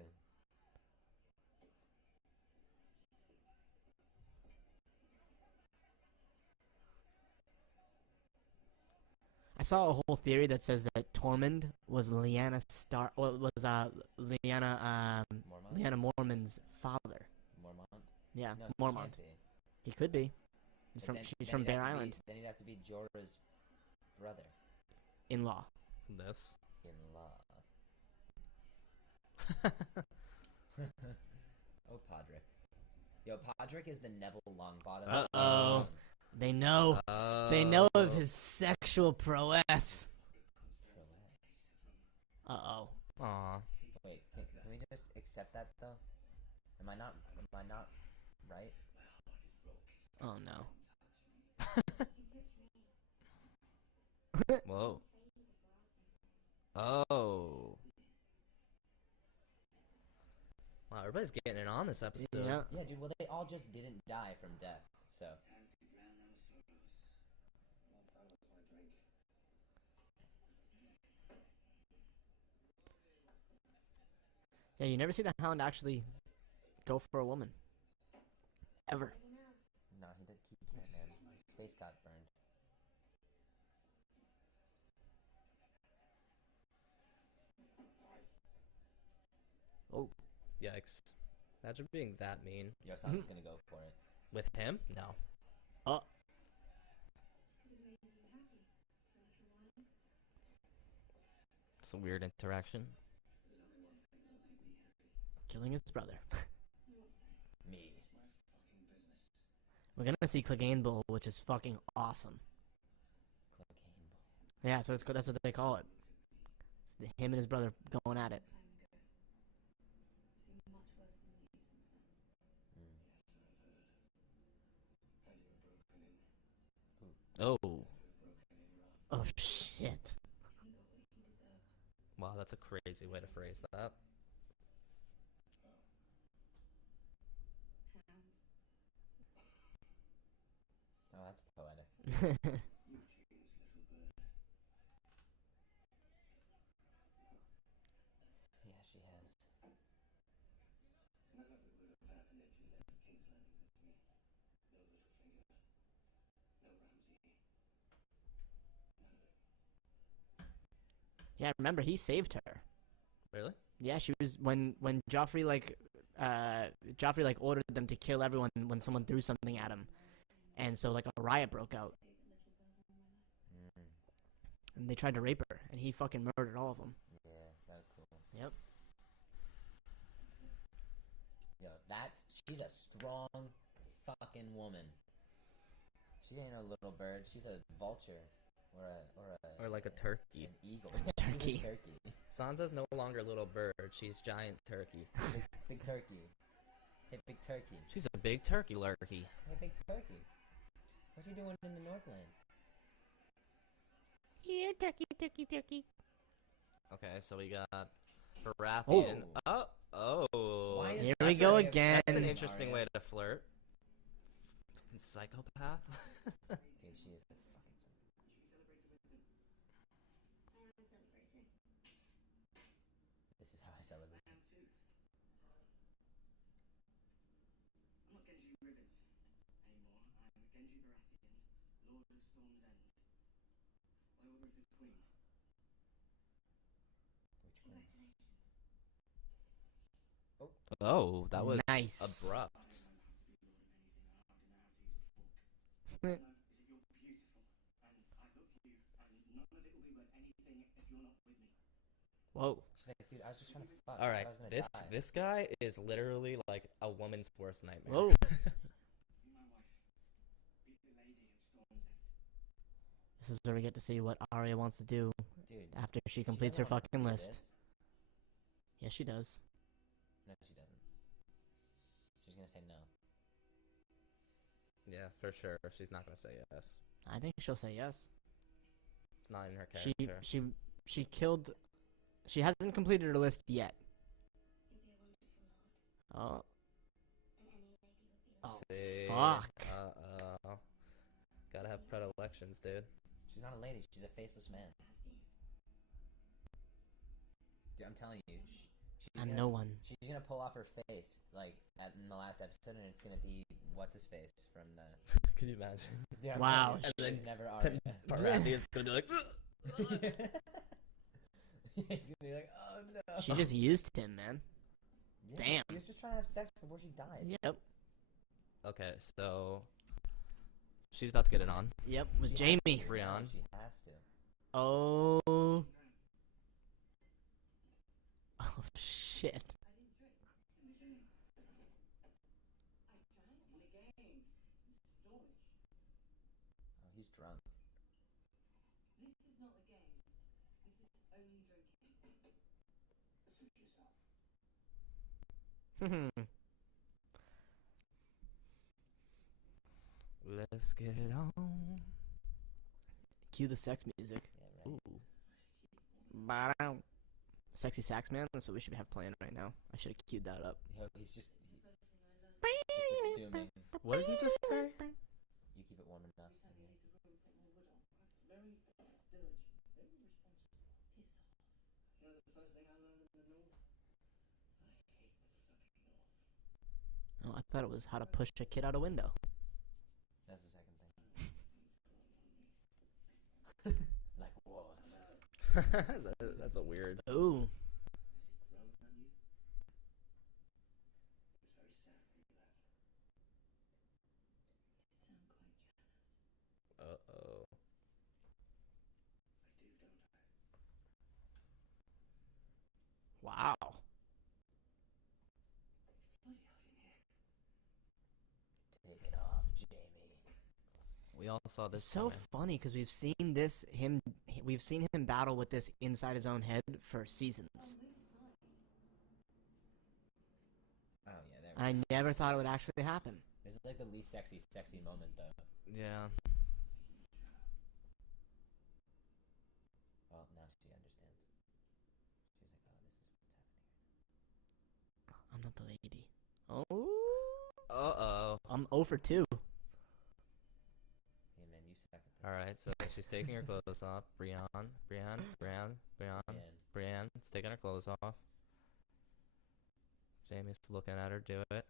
I saw a whole theory that says that Tormund was Lyanna Stark. Well, was Lyanna Mormont. Lyanna Mormont's father. Mormont. Yeah, No, Mormont. Can't be. He could be. He's But from. then- She's then from he'd Bear have to be- Island. Then he'd have to be Jorah's brother In law. This. in law. Oh, Podrick. Yo, Podrick is the Neville Longbottom. of Uh-oh. Thrones. They know. They know of his sexual prowess. Uh-oh. Aw. Wait, can we just accept that though? Am I not right? Oh no. Whoa. Oh. Wow, everybody's getting it on this episode. Yeah. Yeah, dude. Well, they all just didn't die from death, so. Time to drown our sorrows. That was my drink. Yeah, you never see the Hound actually go for a woman. Ever. No, he can't, man. His face got burned. Oh. Yikes. Imagine being that mean. Yo, Sansa's gonna go for it. With him? No. Oh. It's a weird interaction. Killing his brother. Me. We're gonna see Clegane Bull, which is fucking awesome. Cocaine. Yeah, so that's what they call it. It's him and his brother going at it. Oh. Oh shit. Wow, that's a crazy way to phrase that. Oh, that's poetic. Yeah, she has. None of it would have happened if you left King's Landing with me. No Littlefinger. No Ramsay. None of it. Yeah, remember he saved her. Really? Yeah, she was when Joffrey ordered them to kill everyone when someone threw something at him, and so like a riot broke out, Mm. and they tried to rape her, and he fucking murdered all of them. Yeah, that was cool. Yep. Yo, she's a strong fucking woman. She ain't a little bird. She's a vulture, Or like a turkey. an eagle. Turkey. She's a turkey. Sansa's no longer little bird. She's giant turkey. Big turkey. Hey, big turkey. She's a big turkey lurkey. Hey, big turkey. What you doing in the Northland? Here, turkey. Okay, so we got Baratheon. Oh. Why is Here that we go already a- again. That's an Arya? interesting way to flirt. Fucking psychopath. Dude, she is a fucking. This is how I celebrate. I am too. I'm not Genji Rivers anymore. I'm Genji Baratheon, Lord of Storm's End. By order of the Queen. Which one? Oh, that was Nice. abrupt. I don't know how to be Lord of anything. I don't know how to use a fork. All I know is that you're beautiful, and I love you, and none of it will be worth anything if you're not with me. Whoa. She's like, dude, I was just trying to fuck. All I right, was gonna die. this guy is literally like a woman's worst nightmare. Whoa. Be my wife. Be the lady of Storm's End. This is where we get to see what Arya wants to do Dude, after she she completes her doesn't wanna fucking do list. this. Yes, she does. No, she doesn't. She's gonna say no. Yeah, for sure. She's not gonna say yes. I think she'll say yes. It's not in her She character. she killed. She hasn't completed her list yet. Oh. Oh, See? fuck. Uh-oh. Gotta have predilections, dude. She's not a lady. She's a faceless man. Dude, I'm telling you. I'm no one. She's gonna pull off her face, like, in the last episode, and it's gonna be, what's his face from the... Can you imagine? Yeah, Wow. And then she's never Arya. Randy is gonna be like, He's gonna be like, oh no. She just used him, man. Yeah, Damn. She was just trying to have sex before she died. Yep. okay, so she's about to get it on. Yep. With She has Jamie. to. Brienne. She has to. Oh. Oh shit. Oh, he's drunk. This is not a game. This is only drinking. Suit yourself. Let's get it on. Cue the sex music. Yeah, right. Ooh. Ba-dum. Sexy sax man. That's what we should have playing right now. I should have queued that up. He's just assuming What did he just say? you keep it warm enough. That's very diligent, very responsible. Piss off. You know the first thing I learned in the North? I hate the fucking North. Oh, I thought it was how to push a kid out a window. That's the second thing. Like what? That's a weird. Ooh. Has it grown on you? It was very sad when you left. You sound quite jealous. Uh-oh. I do, don't I? Wow. Bloody hot in here. Take it off, Jamie. We all saw this. It's so coming. funny because we've seen him battle with this inside his own head for seasons. Oh yeah, there. I never thought it would actually happen. This is like the least sexy moment though. Yeah. Well, now she understands. She's like, oh, this is what's happening. I'm not the lady. Oh. Uh-oh. I'm 0 for 2. Hey man, you suck at this. Alright, so she's taking her clothes off. Brienne's taking her clothes off. Jamie's looking at her do it.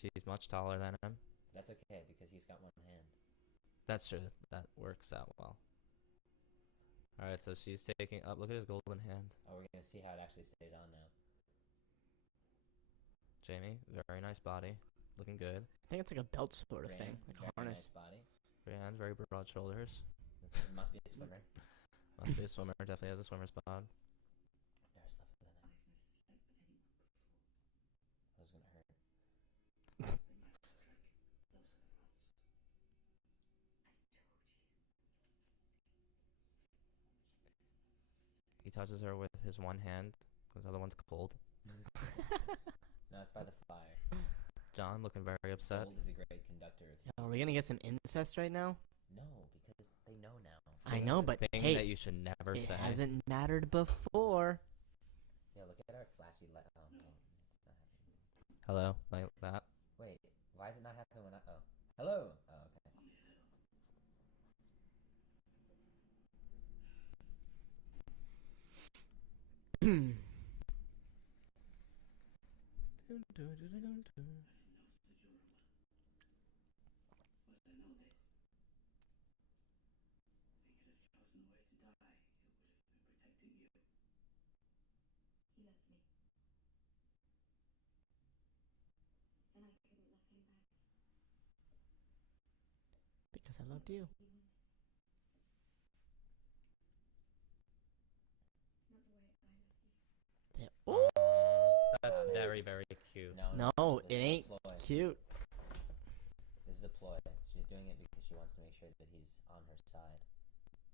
She's much taller than him. That's okay because he's got one hand. That's true. That works out well. Alright, so she's taking up. Look at his golden hand. Oh, we're gonna see how it actually stays on now. Jamie, very nice body. Looking good. I think it's like a belt sort of thing, Brienne, like very a harness. Nice body. Brienne, very broad shoulders. This must be a swimmer. Must be a swimmer. Definitely has a swimmer's bod. Never slept with an I've never slept with anyone before. That was gonna hurt. Then you have to drink. Those are the rules. He touches her with his one hand, because the other one's cold. No, it's by the fire. John looking very upset. Gold is a great conductor of heat. Are we gonna get some incest right now? No, because they know now. I know, but Thing hey, that you should never it say. hasn't mattered before. Yeah, look at our flashy light. Oh no, it's not happening. Hello, like that. Wait, why is it not happening when I? Oh, hello. Oh, okay. But I know this. He left me. And I couldn't love him back. Because I loved you. He wanted. Not the way I love you. Yeah. Ooh. That's very, very cute. No, No, this it is a ain't ploy. cute. This is a ploy. She's doing it because she wants to make sure that he's on her side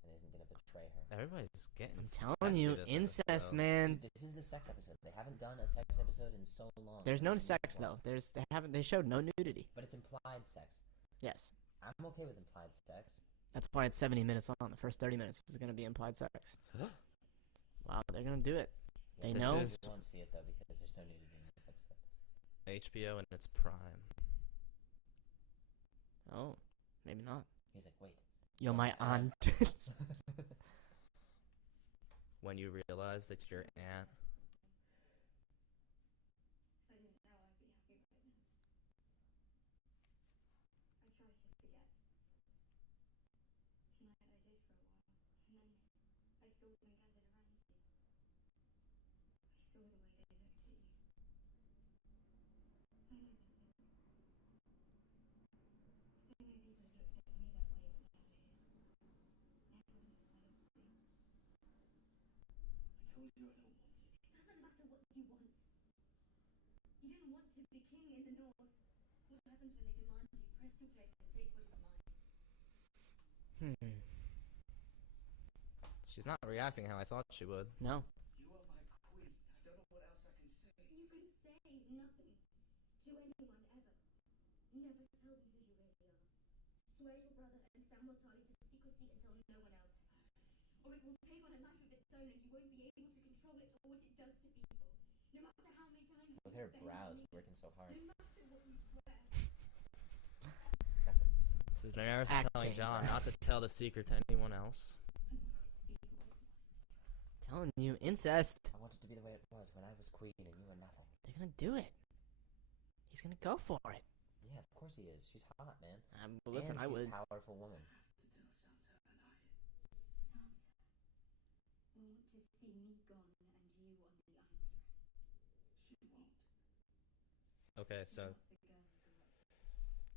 and isn't gonna betray her. Everybody's getting. I'm telling you, sexy this incest, episode. man. This is the sex episode. They haven't done a sex episode in so long. There's no They need sex one. though. They showed no nudity. But it's implied sex. Yes. I'm okay with implied sex. That's why it's 70 minutes long. The first 30 minutes is gonna be implied sex. Wow, they're gonna do it. They This know. is- You won't see it though because there's no nudity in this episode. HBO in its prime. Oh, Maybe not. He's like, wait. You're my aunt. When you realize that your aunt. If I didn't know, I'd be happy right now. I tried to forget. Tonight I did for a while, and then I saw them gathered around you. I saw the way they looked at you. I know that look. So many people have looked at me that way, but never here. Never on this side of the sea. I told you I don't want it. It doesn't matter what you want. You didn't want to be king in the north. What happens when they demand you? Press your plate and take what is mine. She's not reacting how I thought she would. No. You are my queen. I don't know what else I can say. You can say nothing to anyone ever. Never tell them who you really are. Swear your brother and Samuel Tali to secrecy and tell no one else. Or it will take on a life of its own and you won't be able to control it or what it does to people. No matter how many times Look you at her bend brows the knee, working so hard. no matter what you swear. So Daenerys is telling Acting. Jon not to tell the secret to anyone else. I want it to be the way it was. Telling you, incest. I want it to be the way it was when I was queen and you were nothing. They're gonna do it. He's gonna go for it. Yeah, of course he is. She's hot, man. Well, listen, and I she's would. a powerful woman. To tell Sansa and I. Sansa will want to see me gone and you on the Iron Throne. She won't. Okay, so Not the girl who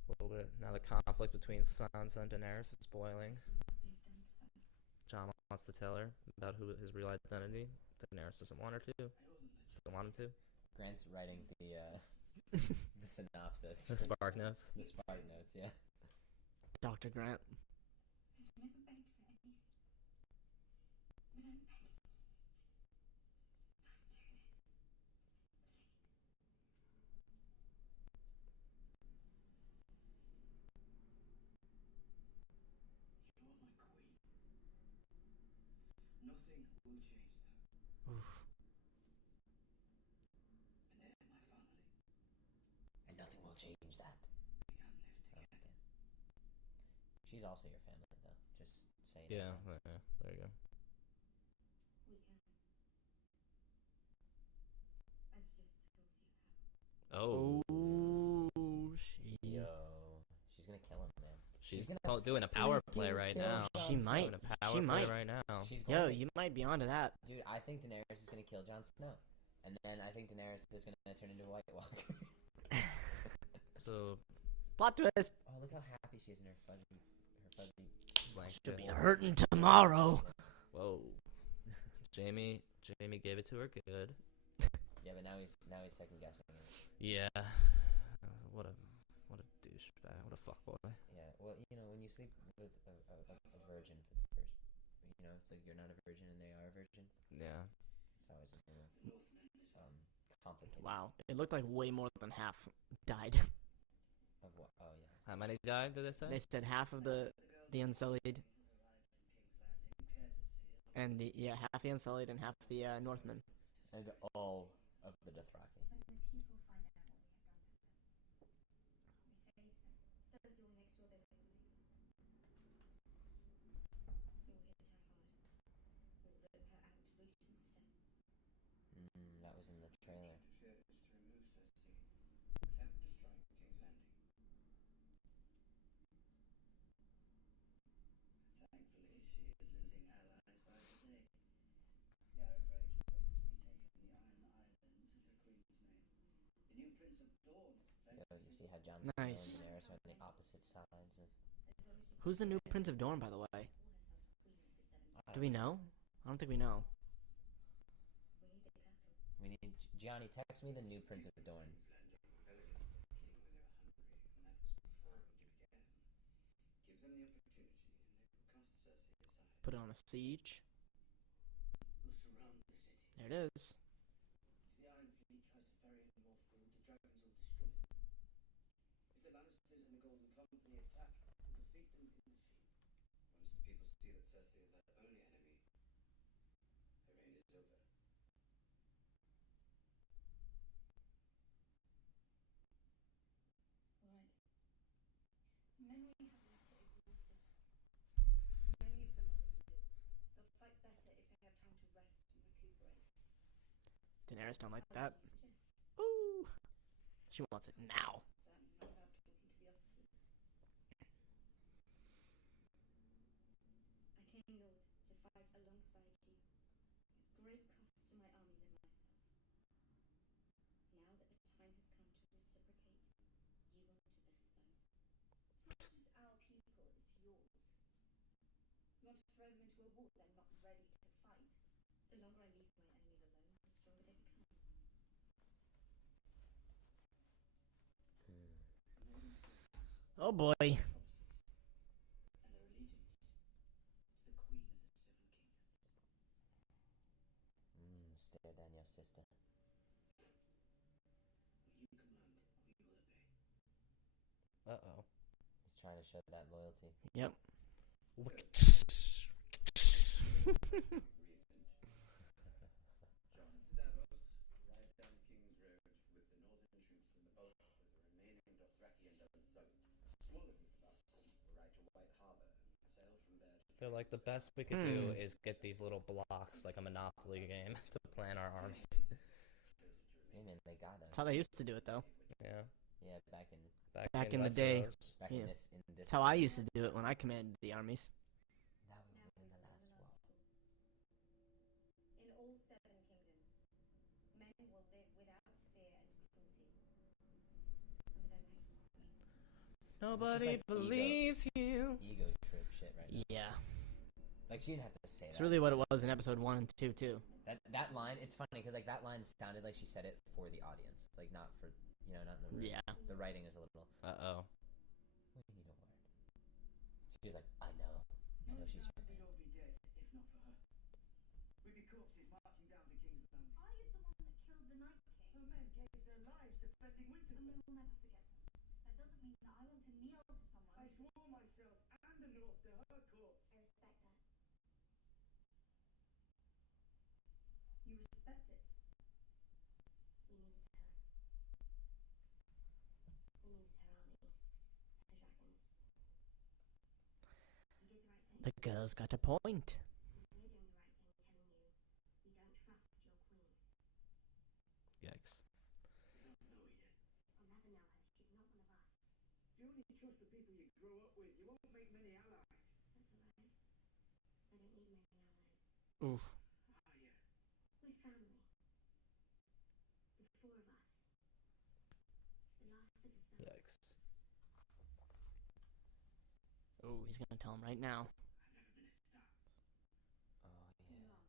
grew up a little bit. Now the conflict between Sansa and Daenerys is boiling. with what they've done to her. Jon wants to tell her about his real identity. Daenerys doesn't want her to. I owe them the Doesn't want him to. Grant's writing the the synopsis. The spark notes. The spark notes, yeah. Dr. Grant. I've never begged for anything. But I'm begging. Don't do this. You are my queen. Nothing will change that. Oof. And they're my family. And nothing will change that. We can live together. Okay. She's also your family, though. Just saying. Yeah, that. there you go. We can. I've just told you how. Oh, Oh, she. Yo. She's gonna kill him, man. she's gonna doing a power play freaking right kill now. Jon She Snow. might. Doing a power She play might. right now. She's Yo, going you might be onto that. Dude, I think Daenerys is gonna kill Jon Snow. And then I think Daenerys is gonna turn into a White Walker. So Plot twist. Oh, look how happy she is in her fuzzy blanket. She'll be hurting tomorrow. Whoa. Jamie gave it to her good. Yeah, but now he's second guessing it. Yeah. What a douchebag. What a fuckboy. Yeah, well, you know, when you sleep with a virgin for the first, you know, it's like you're not a virgin and they are a virgin. Yeah. It's always a little complicated. Wow. It looked like way more than half died. Of what? Oh yeah. How many died, did they say? They said half of the Unsullied, and half the Unsullied and half the Northmen. And all of the Dothraki. When the people find out what we have done to them, we save them. Cersei will make sure they don't leave. It will hit her hard. It will rip her out to Regent's Stone. That was in the trailer. Fear is to remove Cersei without destroying King's Landing. Thankfully, she is losing allies by the day. Yara Greyjoy has retaken the Iron Islands in her queen's name. The new Prince of Dawn. Yeah, you see how Jon Nice. Snow and Daenerys are on the opposite sides of. Who's the new Prince of Dorne, by the way? I Do we know? I don't think we know. We need the capital. We need Gianni. Text me the new Prince of Dorne. Give them the opportunity, and they will cast Cersei aside. Put it on a siege. We'll surround the city. There it is. If the Iron Fleet tries to ferry them off, the dragons will destroy them. If the Lannisters and the Golden Company attack, we'll defeat them in the field. Once the people see that Cersei is our only enemy, her reign is over. All right. The men we have left are Daenerys don't like that. Ooh. She wants it now. Standing around talking to the officers. I came north to fight alongside you, at great cost to my armies and myself. Now that the time has come to reciprocate, you want to postpone. It's not just our people, it's yours. You want to throw them into a war they're not ready to fight. The longer I leave my enemies alone, the stronger they become. Northern forces, Oh boy. promises, and their allegiance to the Queen of the Seven Kingdoms. Stare down your sister. When you command, we will obey. Uh-oh. He's trying to show that loyalty. Yep. Rearrange. John and Stavros ride down King's Road with the northern troops and the bulk of the remaining Dothraki and Unsullied. Smaller group of us ride to White Harbor and sail from there to... They're like, the best we could do is get these little blocks, like a Monopoly game, to plan our army. Hey man, they got That's us. how they used to do it, though. Yeah. Yeah, back in Back in the day. Westeros. back Yeah. in this. That's how I used to do it when I commanded the armies. Now we're in the last war. In all 7 kingdoms, men will live without fear and cruelty. Under their rightful Nobody like believes you. Ego trip shit right now. Yeah. Like she didn't have to say It's that. really what it was in episode 1 and 2, too. That line. It's funny because like that line sounded like she said it for the audience, like not for not in the room. Yeah. The writing is a little. Uh-oh. We need a word. She's like, I know she's. We'd all be dead if not for her. We'd be corpses marching down to King's Landing. I is the one that killed the Night King. Her men gave their lives defending And Winterfell. we will never forget them. That doesn't mean that I want to kneel to someone. I swore myself and the North to her cause. I respect that. You respect it? We needed her. We needed her army. The dragons. You did the right thing. The girl's got a point. We're doing the right thing telling you we don't trust your queen. Yikes. We don't know yet. I'll never know her. She's not one of us. If you only trust the people you grow up with, you won't make many allies. That's alright. I don't need many allies. Oof. Ah, yeah. We're family. The 4 of us. The last of the stars. Yikes. Oh, he's gonna tell him right now. I've never been a star. Oh You yeah. are.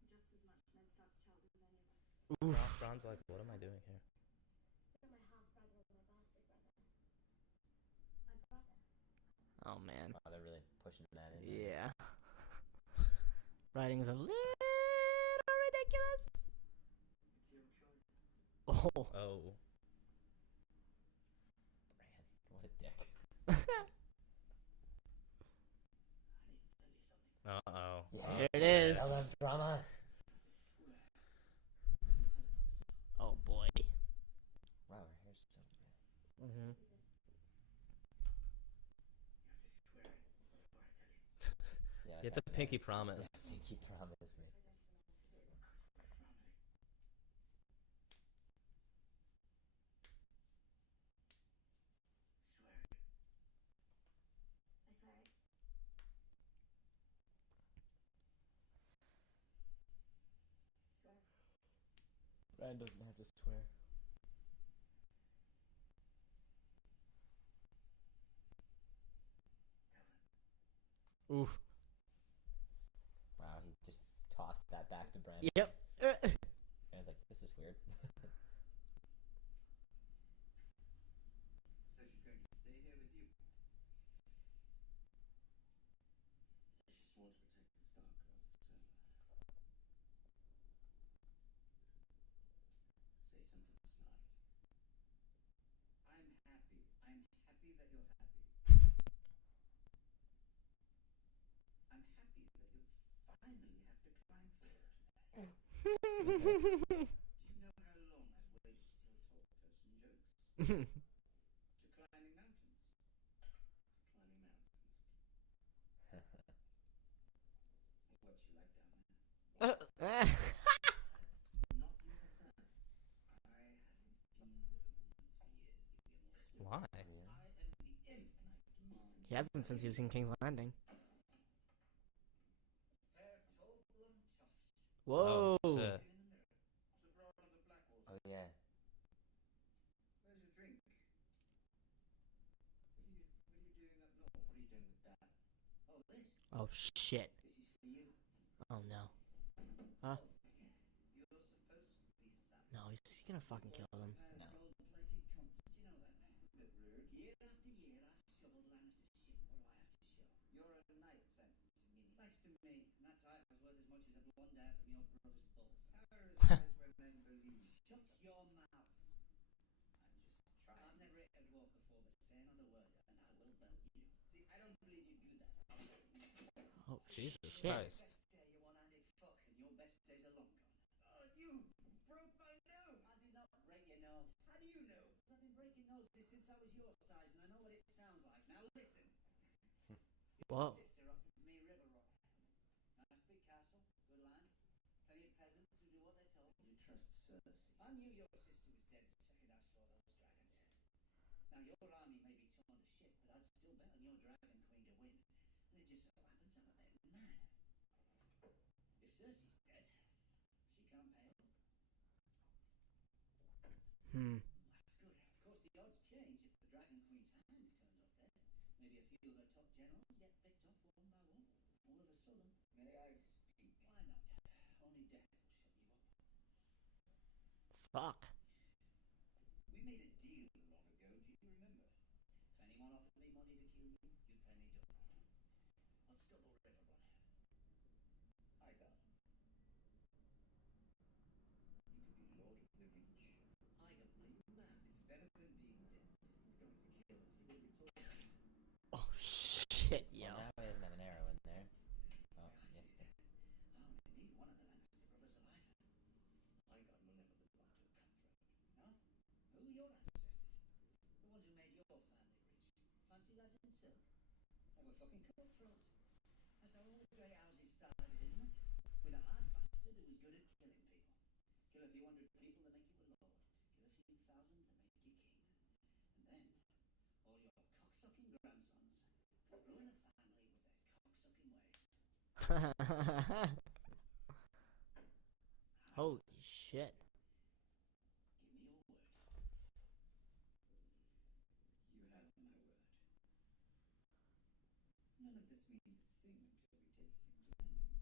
Just as much Ned Stark's child as any of us. Oof. Bron's like, what am I doing here? Not my half brother or my bastard brother. My brother. Oh, man. Oh, they're really pushing that in. Yeah. Writing's a little ridiculous. It's your choice. Oh. Oh. Bran, what a dick. I need to tell you something. Uh-oh. There it is. I love drama. I swear. I'll tell Oh, boy. Wow, her hair's so good. Mm-hmm. you have to swear it before I tell you. Yeah. You have to pinky promise. Pinky promise me. My family. Swear it. I swear it. Swear. Bran doesn't have to swear. Oof. Wow, he just tossed that back to Bran. Yep. Bran's like, this is weird. So she's going to stay here with you. She swore to protect the Stark girls, so... say something smart. I'm happy. I'm happy that you're happy. I'm happy that you finally have to climb forward. Do you know how long I've waited to tell tall person jokes? To climbing mountains. To climbing mountains. What's she like down there? He hasn't since he was in King's Landing. Pair of tall blonde tufts. Whoa. Oh, shit. In the mirror. The broad of the black wolf. Oh yeah. Where's your drink? What are you doing up north? What are you doing with that? Oh, this. Oh shit. This is for you. Oh no. Huh? You're supposed to be some. No, he's gonna fucking kill them. No. Gold-plated cunts. Do you know that, mate? It's a bit rude. Year after year, I've shoveled Lannister's shit. What do I have to show? You're a knight, thanks to me. Thanks to me. And that title's worth as much as a blonde hair from your brother's balls. As women believe. Shut your mouth. I'm just trying. I've never hit a dwarf before, but say another word and I will belt you. See, I don't believe you do that. Oh Jesus shit. Christ. Best day you one-handed fuck, and your best days are long gone. Oh, you broke my nose. I did not break your nose. How do you know? I've been breaking noses since I was your size, and I know what it sounds like. Now listen. Whoa. Your sister offered me River Rock. Nice big castle, good land, plenty of peasants who do what they're told. You trust Cersei? I knew your sister was dead the second I saw those dragons. Now your army may be torn to shit, but I'd still bet on your dragon queen to win. And it just so happens I'm a betting man. If Cersei's dead, she can't pay up. That's good. Of course, the odds change if the Dragon Queen's hand turns up dead. Maybe a few of her top generals get picked off one by one. All of a sudden, may I speak? Why not? Only death will shut you up. Fuck. We made a deal long ago, do you remember? If anyone offered me money to kill you, you'd pay me double. What's double River Run? I got him. You could be Lord of the Reach. I got. Are you mad? It's better than being dead. He's not going to kill us. He will return. Oh shit, yo. Well, now he doesn't have an arrow in there. Oh, yes. I only need one of the Lannister brothers alive. I got none of the blood to come from. No? Who are your ancestors? The ones who made your family rich. Fancy lads in silk. They were fucking cutthroats. That's how all the grey houses started, isn't it? With a hard bastard who was good at killing people. Kill a few hundred people to make you a lord. Kill a few thousand to make you king. And then, all your cocksucking grandsons ruin the family with their cocksucking ways. Holy shit. Give me your word. You have my word. None of this means a thing until we take King's Landing.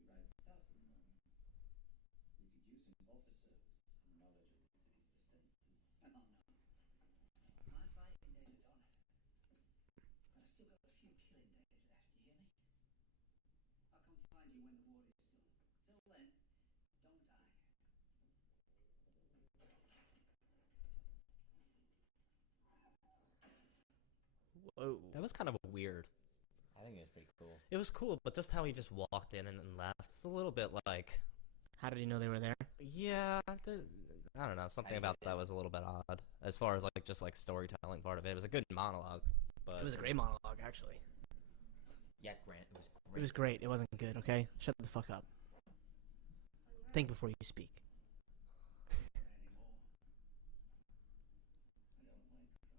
We ride south in the morning. We could use an officer with some knowledge of the city's defenses. Oh no. My fighting days are done. But I've still got a few killing days left, you hear me? I'll come find you when the war is done. Till then, don't die. Whoa. That was kind of weird. I think it was pretty cool. It was cool, but just how he just walked in and then left. It's a little bit like, How did he know they were there? yeah, I don't know. Something I about did. that was a little bit odd as far as like just like storytelling part of it. It was a good monologue, but It was a great monologue, actually. Yeah, Grant, it was great. It was great. It wasn't good, okay? Shut the fuck up. Think before you speak. Anymore. I don't like crowds.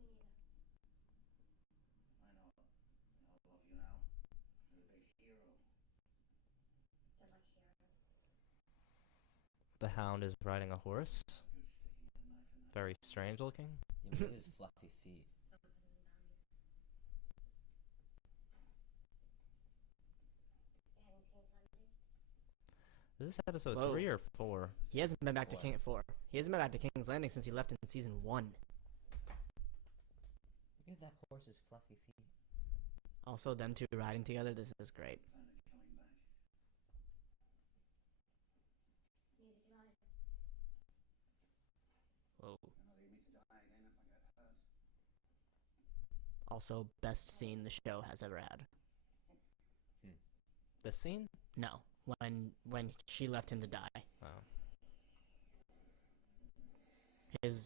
Me neither. I know. And I'll love you now. You're a big hero. Don't like heroes. the Hound is riding a horse. Good sticking a knife in that. Very strange looking. Yeah, look at his fluffy feet. Don't put him in down. You're heading to King's Landing? Is this episode Whoa. 3 or 4? He hasn't been back to Four. King at 4. He hasn't been back to King's Landing since he left in season 1. Look at that horse's fluffy feet. Also, them two riding together. This is great. Plan of coming back. Neither do I. Whoa. Gonna leave me to die again if I get hurt. Also, best scene the show has ever had. This scene? No, when she left him to die. Oh. His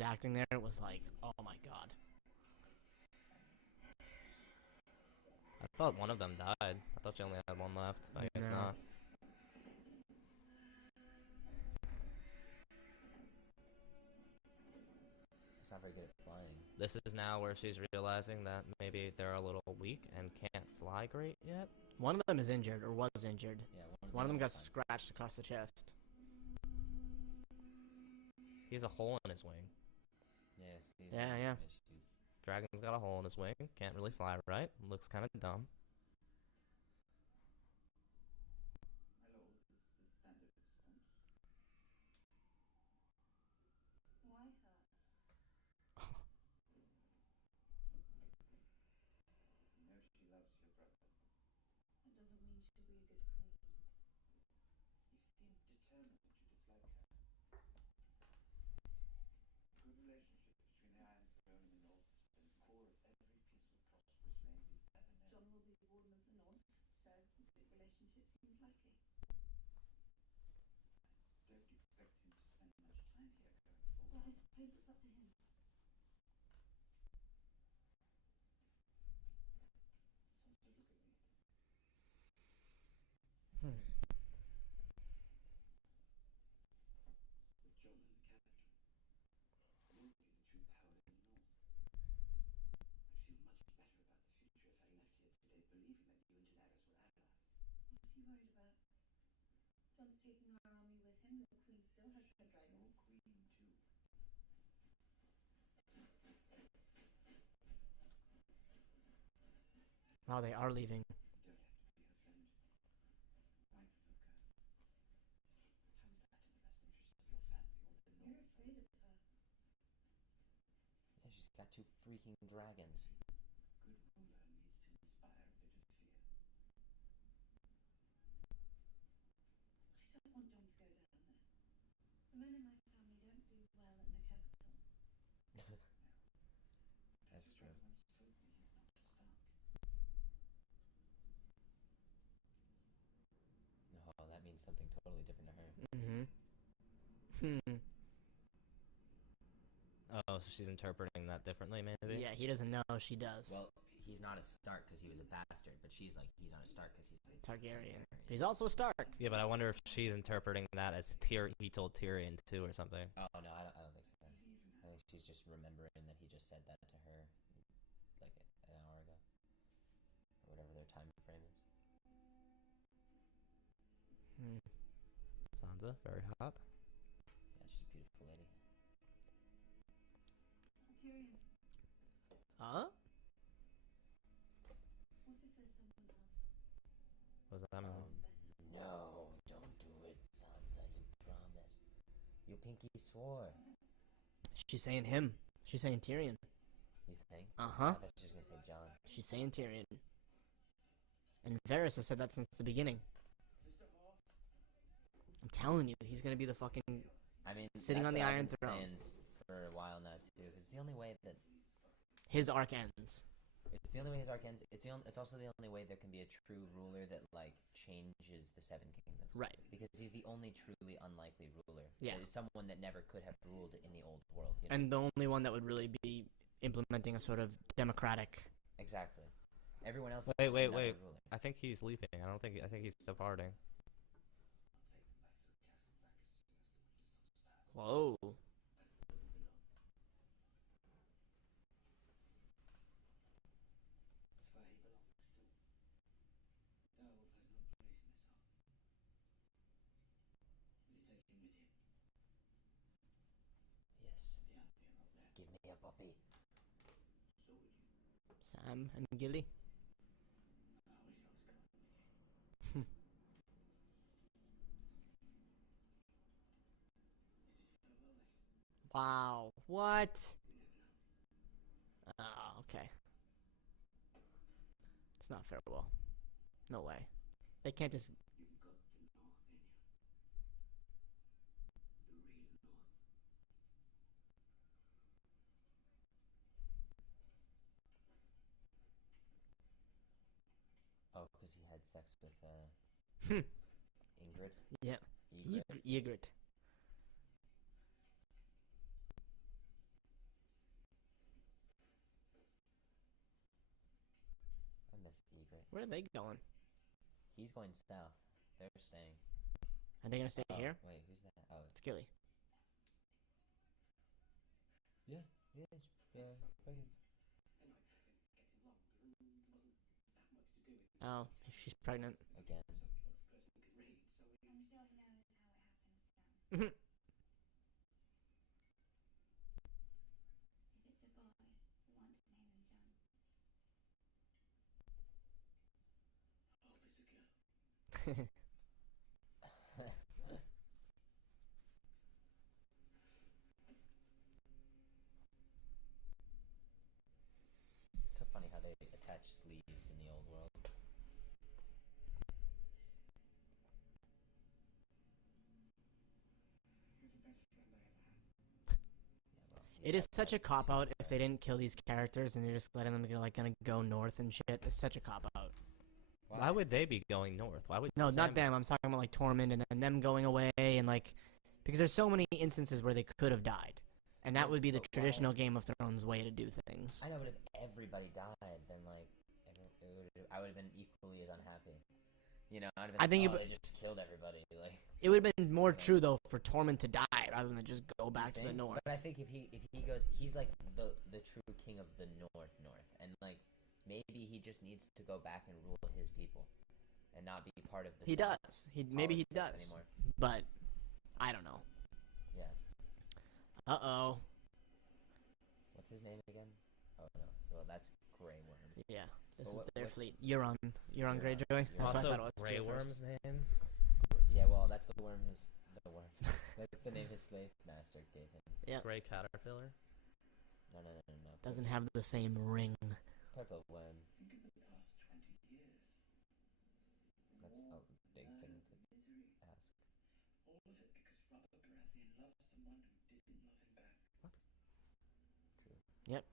acting there was like, oh my god. I thought one of them died. I thought you only had one left. I guess No. not. not very good at flying. This is now where she's realizing that maybe they're a little weak and can't fly great yet. One of them is injured, or was injured. Yeah, One of them got fine. scratched across the chest. He has a hole in his wing. Yes. Yeah. Issues. Dragon's got a hole in his wing. Can't really fly right. Looks kind of dumb. My lord, is the standard response. Why her? You know she loves your brother. That doesn't mean she'll be a good queen. You seem determined to dislike her. Good relationship between the Iron Throne and the North has been the core of every peaceful, prosperous reign we've ever known. John will be warden of the north, so a good relationship seems likely. I don't expect him to spend much time here going forward. Well, I suppose it's up to him. Sansa, look at me. With John in the capital, I won't be the true power in the north. I'd feel much better about the future if I left here today believing that you and Daenerys were allies. What are you worried about? John's taking our army with him. The queen still has her She's dragons. your queen too. Wow, they are leaving. You don't have to be her friend. Why provoke her? How is that in the best interest of your family or the You're north? afraid of her. Yeah, she's got 2 freaking dragons. Good ruler needs to inspire a bit of fear. I don't want John to go down there. The men in my family don't do well in the capital. That's As true. your brother once told me, he's not a Stark. Oh, that means something totally different to her. Oh, so she's interpreting that differently, maybe? Yeah, he doesn't know. She does. Well, he's not a Stark because he was a bastard, but she's like, he's not a Stark because he's a Targaryen. But he's also a Stark. Yeah, but I wonder if she's interpreting that as he told Tyrion too or something. Oh, no, I don't think so. I think she's just remembering that he just said that to her like an hour ago. Or whatever their time frame is. Sansa, very hot. Yeah, she's a beautiful lady. Tyrion, Huh? what if there's someone else? What does that mean? Better. No, don't do it, Sansa, you promise. You pinky swore. She's saying him. She's saying Tyrion. You think? Uh-huh. I thought she was going to say John. She's saying Tyrion. And Varys has said that since the beginning. I'm telling you, he's gonna be the fucking... I mean, Sitting that's on the what I've Iron been Throne. saying for a while now too. Because it's the only way that His arc ends. it's the only way his arc ends. It's also the only way there can be a true ruler that like changes the Seven Kingdoms. Right. Because he's the only truly unlikely ruler. Yeah. Is someone that never could have ruled in the old world. You know? And the only one that would really be implementing a sort of democratic... Exactly. Everyone else. Wait, is wait, another wait. ruler. I think he's leaving. I think he's departing. Whoa. It's where he belongs too. The Wolf has no place in his heart. Will you take him with you? Yes. The Albion up there. Give me a puppy. So would you. Sam and Gilly. I wish I was going with you. This is farewell life. Wow. What? We never know. Oh, okay. It's not farewell. No way. They can't just... You've got the North in you. The real North. Oh, because he had sex with Hmm. Ingrid. Yeah. Ygritte. Ygritte. I miss Ygritte. Where are they going? He's going south. They're staying. Are they gonna stay Oh, here? wait, who's that? Oh, It's Gilly. yeah. Yes, yeah. Okay. The nights were getting longer, and there wasn't that much to do. Oh, she's pregnant. Again. So the books person could read, so we... I'm sure he knows how it happens, Sam. Mhm. If it's a boy, we want to name him John. I hope it's a girl. It's so funny how they attach sleeves in the old world. He was the best friend I ever had. Yeah, well, It is such a cop out if they didn't kill these characters and they're just letting them gonna go north and shit. It's such a cop out. Why would they be going north? Why would No, Sam... not them. I'm talking about like Tormund and then them going away and like because there's so many instances where they could have died, and that would be the But why? traditional Game of Thrones way to do things. I know, but if everybody died, then like I would have been equally as unhappy. You know, I'd have been I think like, you they just killed everybody. Like, It would have been more true though for Tormund to die rather than just go back to the think? north. But I think if he goes, he's like the true king of the north, and like maybe he just needs to go back and rule his people, and not be part of the. He South does. Maybe he does. politics anymore. But I don't know. Yeah. Uh-oh. What's his name again? Oh no. Well, that's Grey Worm. Yeah. This Well, is their what's- fleet. Euron Euron. Greyjoy. Euron. That's what I Also, thought it was Grey too at first. Worm's name? Yeah, well, that's the worm. The worm. That's the name his slave master gave him. Grey Caterpillar? No. Doesn't have the same ring. Purple worm. Think of the past 20 years. That's a War, big murder, thing to misery. ask. All of it because Robert Baratheon loved someone who didn't love him back. True. Yep.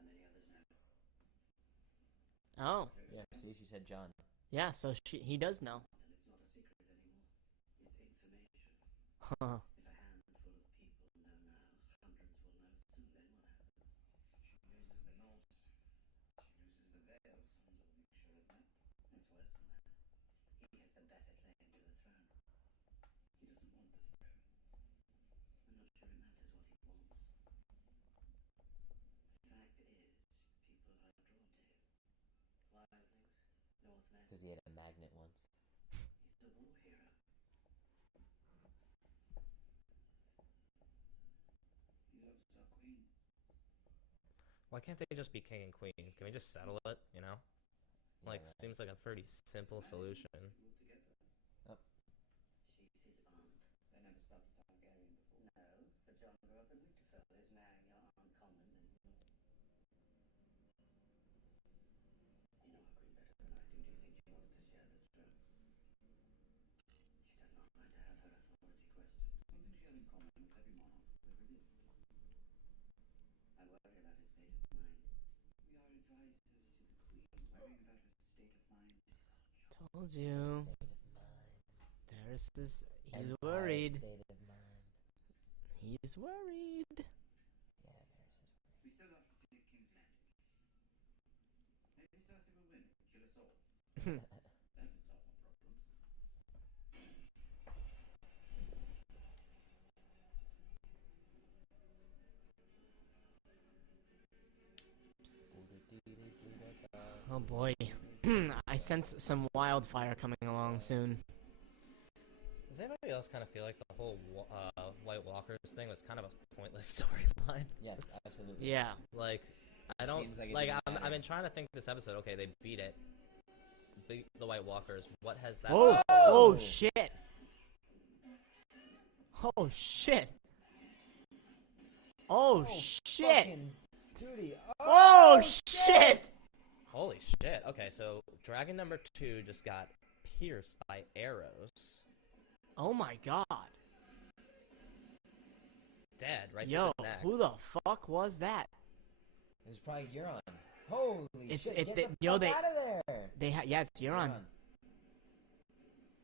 How many others know? Oh. Yeah. See, she said John. Yeah, so he does know. And it's not a secret anymore. It's information. Huh. If a handful of people know now, hundreds will know soon. Then what happens? She loses the North. She loses the Vale. Someone's will make sure of that. It's worse than that. He has the better claim to the throne. He doesn't want the throne. I'm not sure it matters what he wants. The fact is, people are drawn to him. Wildlings, Northmen. Because he had a magnet once. He's a war hero. He loves our queen. Why can't they just be king and queen? Can we just settle it, you know? Like, Yeah. seems like a pretty simple solution. Rule together. Oh. She's his aunt. They never stopped Targaryen before. No, but John grew up in Winterfell. Is marrying your aunt common? And you know our queen better than I do. Do you think she wants to share the throne? She does not like to have her authority questioned. Something she has in common with every monarch who ever lived. I worry about her state of mind. We are advisors to the queen. Worrying about her state of mind is our job. Told you. State of mind. There's this. He's Empire worried. State of mind. He's worried. Yeah, there's his. We still have to take King's Landing. Maybe Cersei will win. Kill us all. That would solve our problems. Oh boy. I sense some wildfire coming along soon. Does anybody else kind of feel like the whole White Walkers thing was kind of a pointless storyline? Yes, absolutely. Yeah. Like, I don't Seems like it like. didn't I've matter. been trying to think this episode. Okay, they beat it. Beat the White Walkers. What has that? Oh, Whoa! oh shit. Oh shit. Oh shit. Fucking duty. Oh shit. Holy shit. Okay, so Dragon number 2 just got pierced by arrows. Oh my god. Dead right Yo, through the neck. who the fuck was that? It was probably Euron. Holy It's- shit! it- Get they- the yo, fuck they- out of there. Yeah, it's Euron.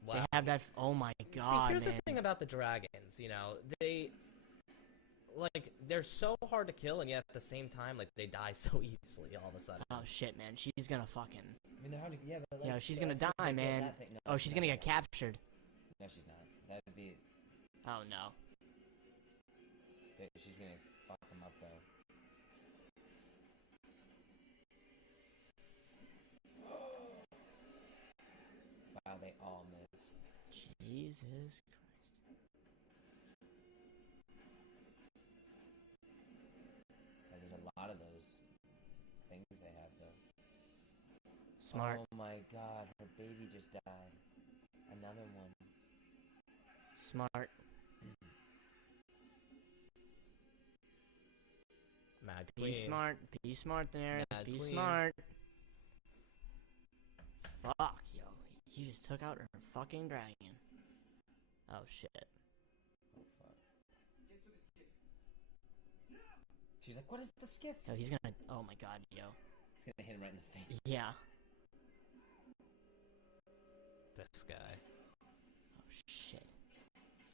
Wow. They have that. Oh my god, See, here's man. the thing about the dragons, you know, they're so hard to kill, and yet at the same time, like, they die so easily all of a sudden. Oh shit, man. She's gonna fucking. I mean, they're hard to, yeah, but like, Yo, she's they gonna also die, can't get man. that thing- no, Oh, she's gonna get captured. No, she's not. That would be. Oh no. She's gonna fuck them up though. how they all miss. Jesus Christ. Like, there's a lot of those things they have, though. Smart. Oh my god, her baby just died. Another one. Smart. Mad Be Queen. smart. Be smart, Daenerys. Mad Be Queen. smart. Fuck, yo. He just took out her fucking dragon. Oh, shit. Oh, fuck. She's like, what is the skiff? Yo, he's gonna... Oh, my God, yo. It's gonna hit him right in the face. Yeah. This guy. Oh, shit.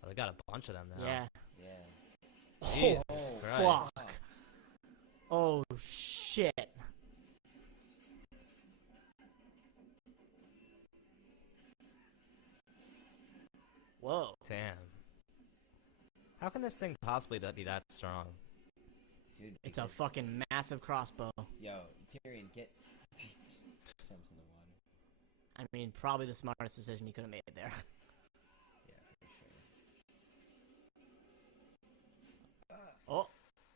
Oh, they got a bunch of them now. Yeah. Yeah. Jesus Oh, Christ. Fuck. Oh, shit. Whoa. Damn. How can this thing possibly be that strong? Dude, It's a because- fucking massive crossbow. Yo, Tyrion, get... Jumps in the water. I mean, probably the smartest decision he could have made there. Yeah, for sure. Oh.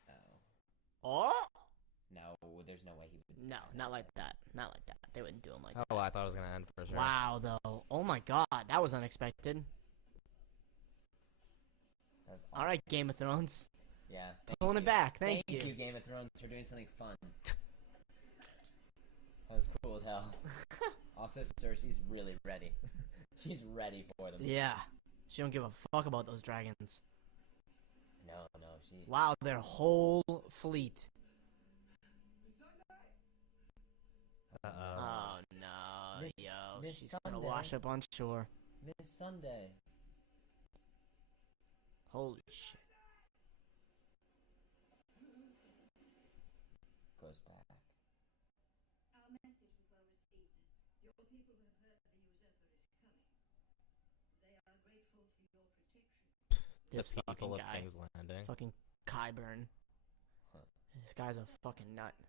Oh. Oh. No, there's no way he would... No, not like that. Not like that. They wouldn't do him like that. Oh, I thought it was gonna end for sure. Wow, though. Oh my god, that was unexpected. That was All right, Game of Thrones. Yeah. Pulling it back. Thank you, you. Game of Thrones, for doing something fun. That was cool as hell. Also, Cersei's really ready. She's ready for them. Yeah. She don't give a fuck about those dragons. No, she... Wow, their whole fleet. Uh-oh. Oh no, Miss- yo, Miss she's gonna Sunday. wash up on shore. Miss Sunday. Holy shit. Goes back. Our message was well received then. Your people have heard the usurper is coming. They are grateful for your protection. This the fucking people of guy. King's Landing. Fucking Qyburn. Huh. This guy's a fucking nut. I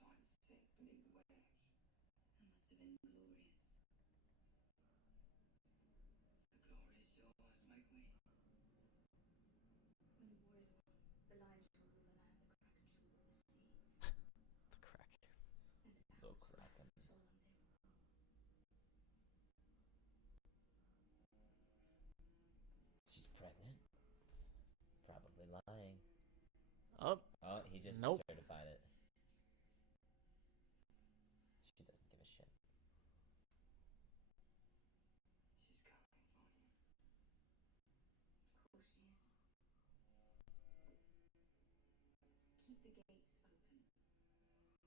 saw it sink beneath the waves. It must have been glorious. The glory is yours, my queen. When the war is won, the lion shall rule the land, the kraken shall rule the sea, The crack. and the Little power kraken. shall one day rule. She's pregnant. Probably lying. Oh, Oh, he just Nope. certified it. She doesn't give a shit. She's coming for you. Of course she is. Keep the gates open.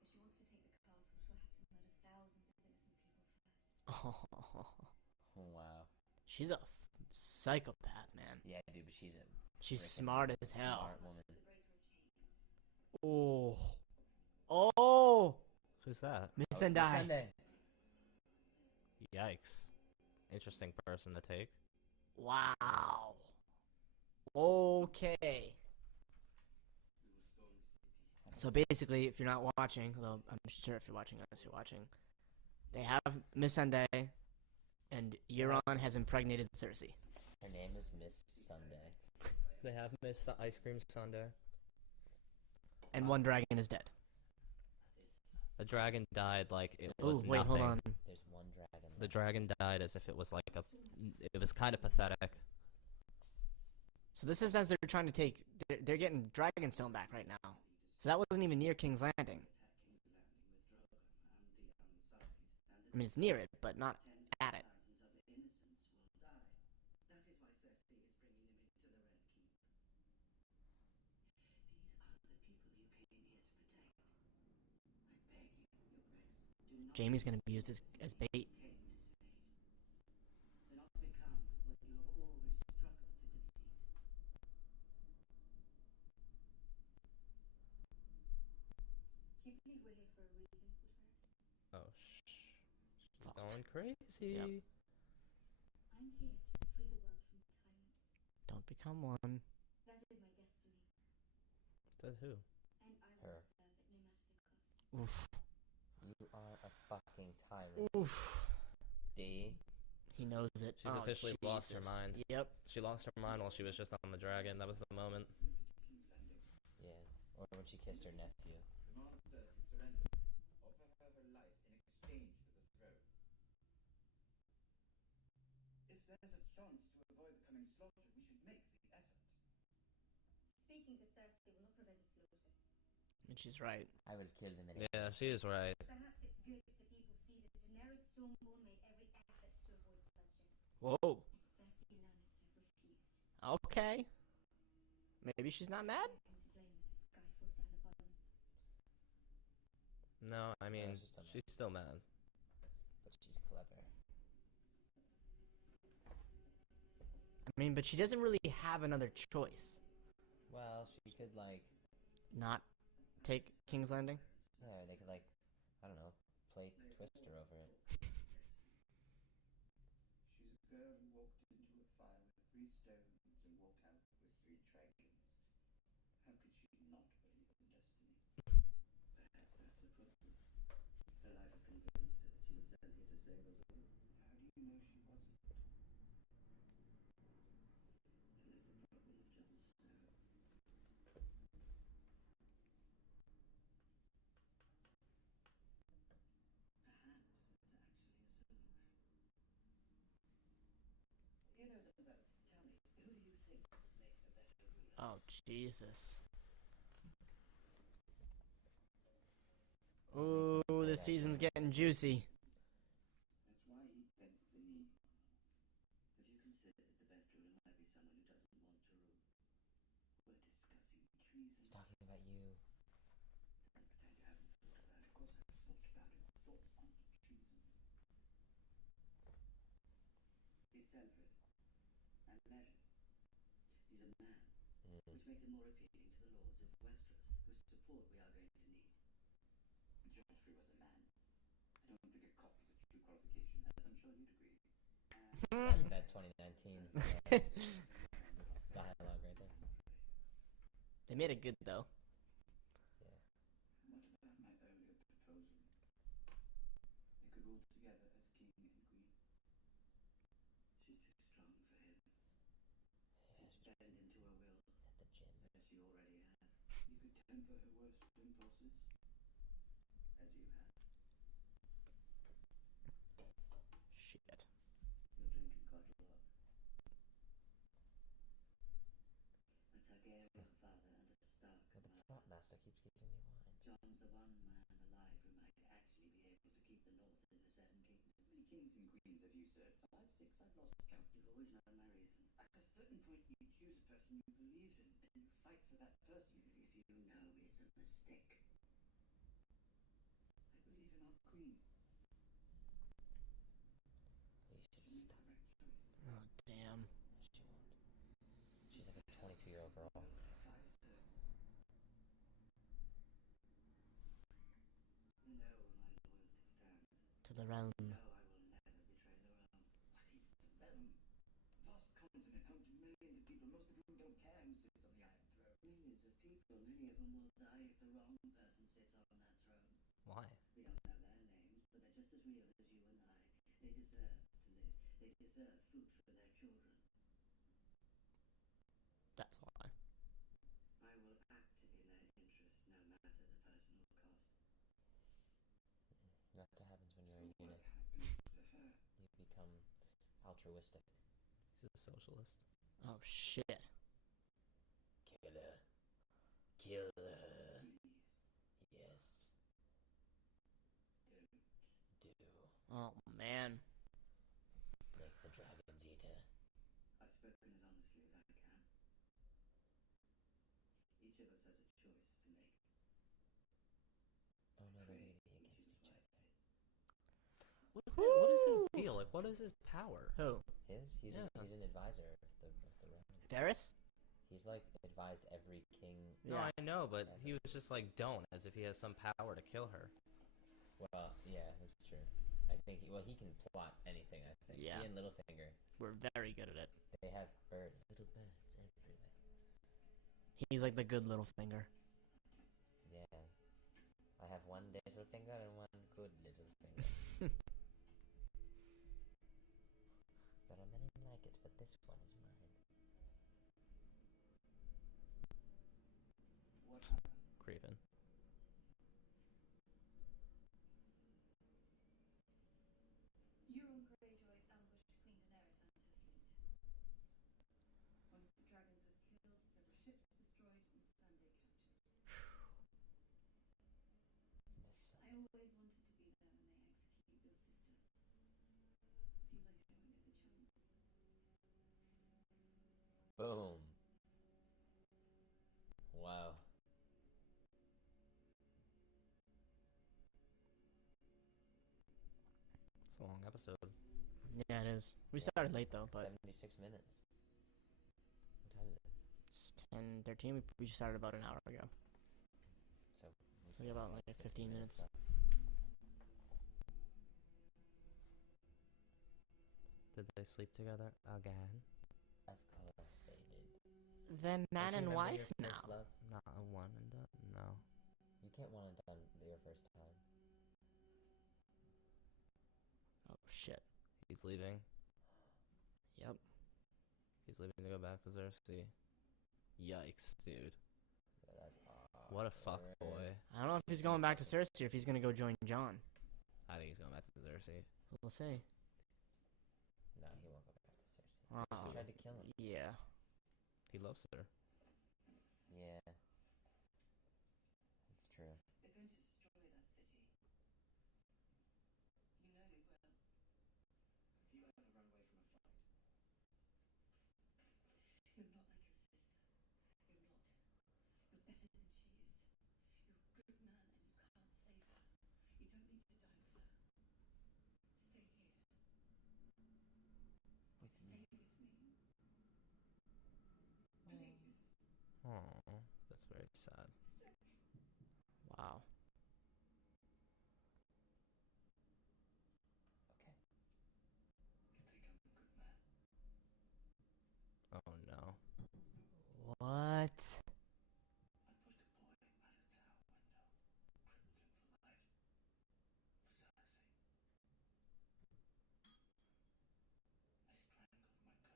If she wants to take the castle, she'll have to murder thousands of innocent people first. Oh, wow. she's a psychopath, man. Yeah, dude, but she's a... She's freaking smart as hell. Smart woman. The breaker of chains. Oh, oh, Who's that? Miss Oh, it's Miss Zendai. Sunday. Yikes. Interesting person to take. Wow. Okay. So basically, if you're not watching, although I'm sure if you're watching us, you're watching, they have Miss Sunday, and Euron has impregnated Cersei. Her name is Miss Sunday. They have Miss Ice Cream Sunday. And one dragon is dead. The dragon died like it Oh, was wait, nothing. hold on. There's one dragon. The dragon died as if it was like a. It was kind of pathetic. So this is as they're trying to take, they're getting Dragonstone back right now. So that wasn't even near King's Landing. I mean, it's near it, but not at it. Jamie's gonna be used as bait. Do you believe we're here for a reason, Woodhurst? Oh, she's Fuck. going crazy. Yep. I'm here to free the world from tyrants. Don't become one. That is my destiny, Said who? and I will Her. serve it no matter the cost. Oof. You are a fucking tyrant. Oof. D. He knows it. She's officially lost her Jesus. mind. Yep. She lost her mind while she was just on the dragon. That was the moment. Yeah. Or when she kissed her nephew. Command Cersei surrender. Offer her her life in exchange for the throne. If there's a chance to avoid becoming slaughtered, we should make the effort. Speaking to Cersei will not prevent a slaughter. And she's right. I would have killed him anyway. Yeah, she is right. Perhaps it's good if the people see that Daenerys Stormborn made every effort to avoid bloodshed. Whoa. And Cersei Lannister refused. Okay. Maybe she's not mad? Him to blame if the sky falls down upon them. No, I mean, she's still mad. she's still mad. But she's clever. I mean, but she doesn't really have another choice. Well, she could, like... Not take King's Landing? Yeah, they could, like... I don't know. Play Twister over it. She's a girl who walked into a fire with 3 stones and walked out with 3 dragons. How could she not believe in destiny? Perhaps that's the problem. Her life has convinced her that she was sent here to save us all. How do you know she wasn't? Then there's the problem of Jon Snow. Perhaps there's actually a solution. You know them both. Tell me, who do you think would make a better ruler? Oh, Jesus. Ooh, this season's getting juicy. That's why he bent the knee. Have you considered that the best ruler might be someone who doesn't want to rule? We're discussing treason. He's talking about you. Don't pretend you haven't thought about it. Of course I've thought about it. Thoughts aren't treason. He's temperate and measured. He's a man, which makes him more appealing to the lords of Westeros, whose support we are going to need. Joffrey was a man. I don't think a cock is a true qualification, as I'm sure you'd agree. That's that 2019 dialogue right there. They made it good, though. Yeah. What about my earlier proposal? They could rule together as king and queen. She's too strong for him. He'd bend into her will, At the gym. as she already has. You could temper her worst impulses, as you have. Shit. You're drinking quite a lot. A Targaryen father and a Stark. But the prop master keeps giving me wine. John's the one man alive who might actually be able to keep the North in the Seven Kingdoms. How many kings and queens have you served? 5, 6? I've lost count. You've always known my reasons. At a certain point, you choose a person you believe in, and you fight for that person if you know it's a mistake. I believe in our queen. We should She's stop. the right choice. Oh, damn. She won't. She's like a 22-year-old girl. 5/3. You know where my loyalty stands. To the realm. No, I will never betray the realm. What is the realm? Vast continent home to millions of people, most of whom don't care who sits on the Iron Throne. Millions of people, many of whom will die if the wrong person sits on that throne. Why? We don't know their names, but they're just as real as you and I. They deserve to live. They deserve food for their children. That's why. I will act in their interest, no matter the personal cost. That's what happens when you're a So what eunuch. happens to her? You become altruistic. He's a socialist. Oh, shit. Kill her. Kill her. Please, Yes. don't. Do. Oh, man. Make the dragons eat her. I've spoken as honestly as I can. Each of us has a choice to make. Oh no, they're Pray gonna be we against choose each other. wisely. What is his deal? Like, what is his power? Who? He's Yeah. he's an advisor of the realm. Varys? He's like advised every king. No, Yeah. I know, but he was just like, don't, as if he has some power to kill her. Well, yeah, that's true. I think he can plot anything. I think. Yeah. He and Littlefinger, We're very good at it. they have little birds everywhere. He's like the good little finger. Yeah. I have one little finger and one good little finger. Creeping. Euron Greyjoy ambushed Queen Daenerys and her fleet. One of the dragons was killed, several ships destroyed, and Sunday captured. I always wanted to be there when they execute your sister. Seems like I won't get the chance. Boom. Wow. It's a long episode. Yeah, it is. We started late though, but 76 minutes. What time is it? it's 10:13. We started about an hour ago. So We got about like 15 minutes. left. Did they sleep together again? Of course they did. They're man Don't you and remember wife your first now. love? Not a one and done. No. You can't one and done your first time. Oh shit. He's leaving. Yep. He's leaving to go back to Cersei. Yikes, dude. Yeah, that's What a fuck boy. I don't know if he's going back to Cersei or if he's gonna go join Jon. I think he's going back to Cersei. We'll see. No, he won't go back to Cersei. Oh, She tried to kill him. yeah. He loves her. Yeah. It's true. They're going to destroy that city. You know they will. Have you ever run away from a fight? You're not like your sister. You're not. You're better than she is. You're a good man and you can't save her. You don't need to die with her. Stay here. Stay with me. Please. Oh, that's very sad. Stay. Wow. Okay. You think I'm a good man? Oh no. What? I pushed a boy out of tower window,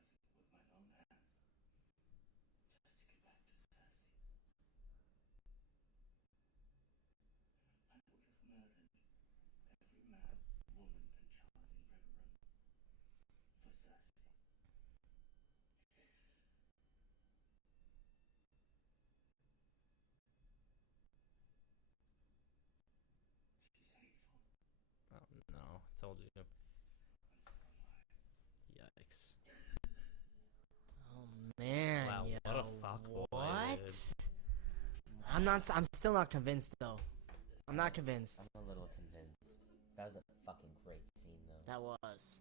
crippled him for life. For Cersei. I strangled my cousin with my own hands. Just to get back to Cersei. I would have murdered every man, woman, and child in Riverrun for Cersei. She's hateful, Oh no. Told you. and so am I. Yikes. Oh man. Wow, yo, what a fuckboy, What? dude. I'm still not convinced though. I'm not convinced. I'm a little convinced. That was a fucking great scene, though. That was.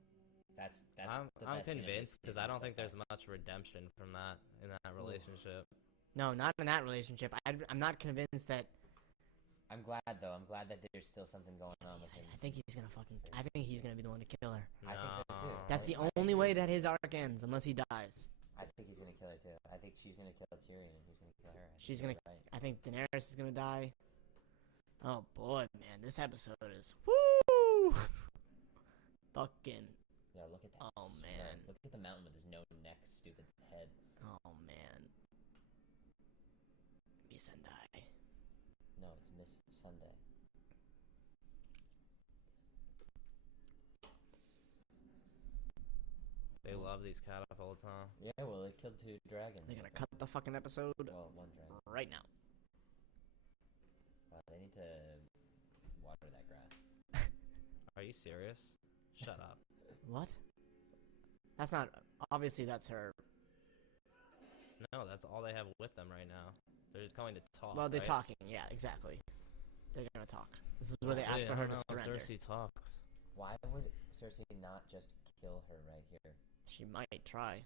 That's I'm the best scene of convinced this because I season don't so think there's far. much redemption from that in that relationship. No, not in that relationship. I'm not convinced that. I'm glad though. I'm glad that there's still something going on with him. I think he's gonna fucking. I think he's gonna be the one to kill her. I think so too. No. That's the I think only he- way that his arc ends, unless he dies. I think he's gonna kill her too. I think she's gonna kill Tyrion. He's gonna kill her. I think She's you're gonna. Right. I think Daenerys is gonna die. Oh boy, man, this episode is woo. Fucking. Yo, look at that. Oh, snow. man. Look at the mountain with his no neck, stupid head. Oh man. Missandei. No, it's Miss Sunday. They love these catapults, huh? Yeah, well, they killed 2 dragons. They're gonna cut the fucking episode Well, 1 dragon. right now. Wow, they need to water that grass. Are you serious? Shut up. What? That's not. Obviously, that's her. No, that's all they have with them right now. They're going to talk. Well, they're right? talking. Yeah, exactly. They're gonna talk. This is where they We'll ask see. for I her don't to know if surrender. Cersei talks. Why would Cersei not just kill her right here? She might try. I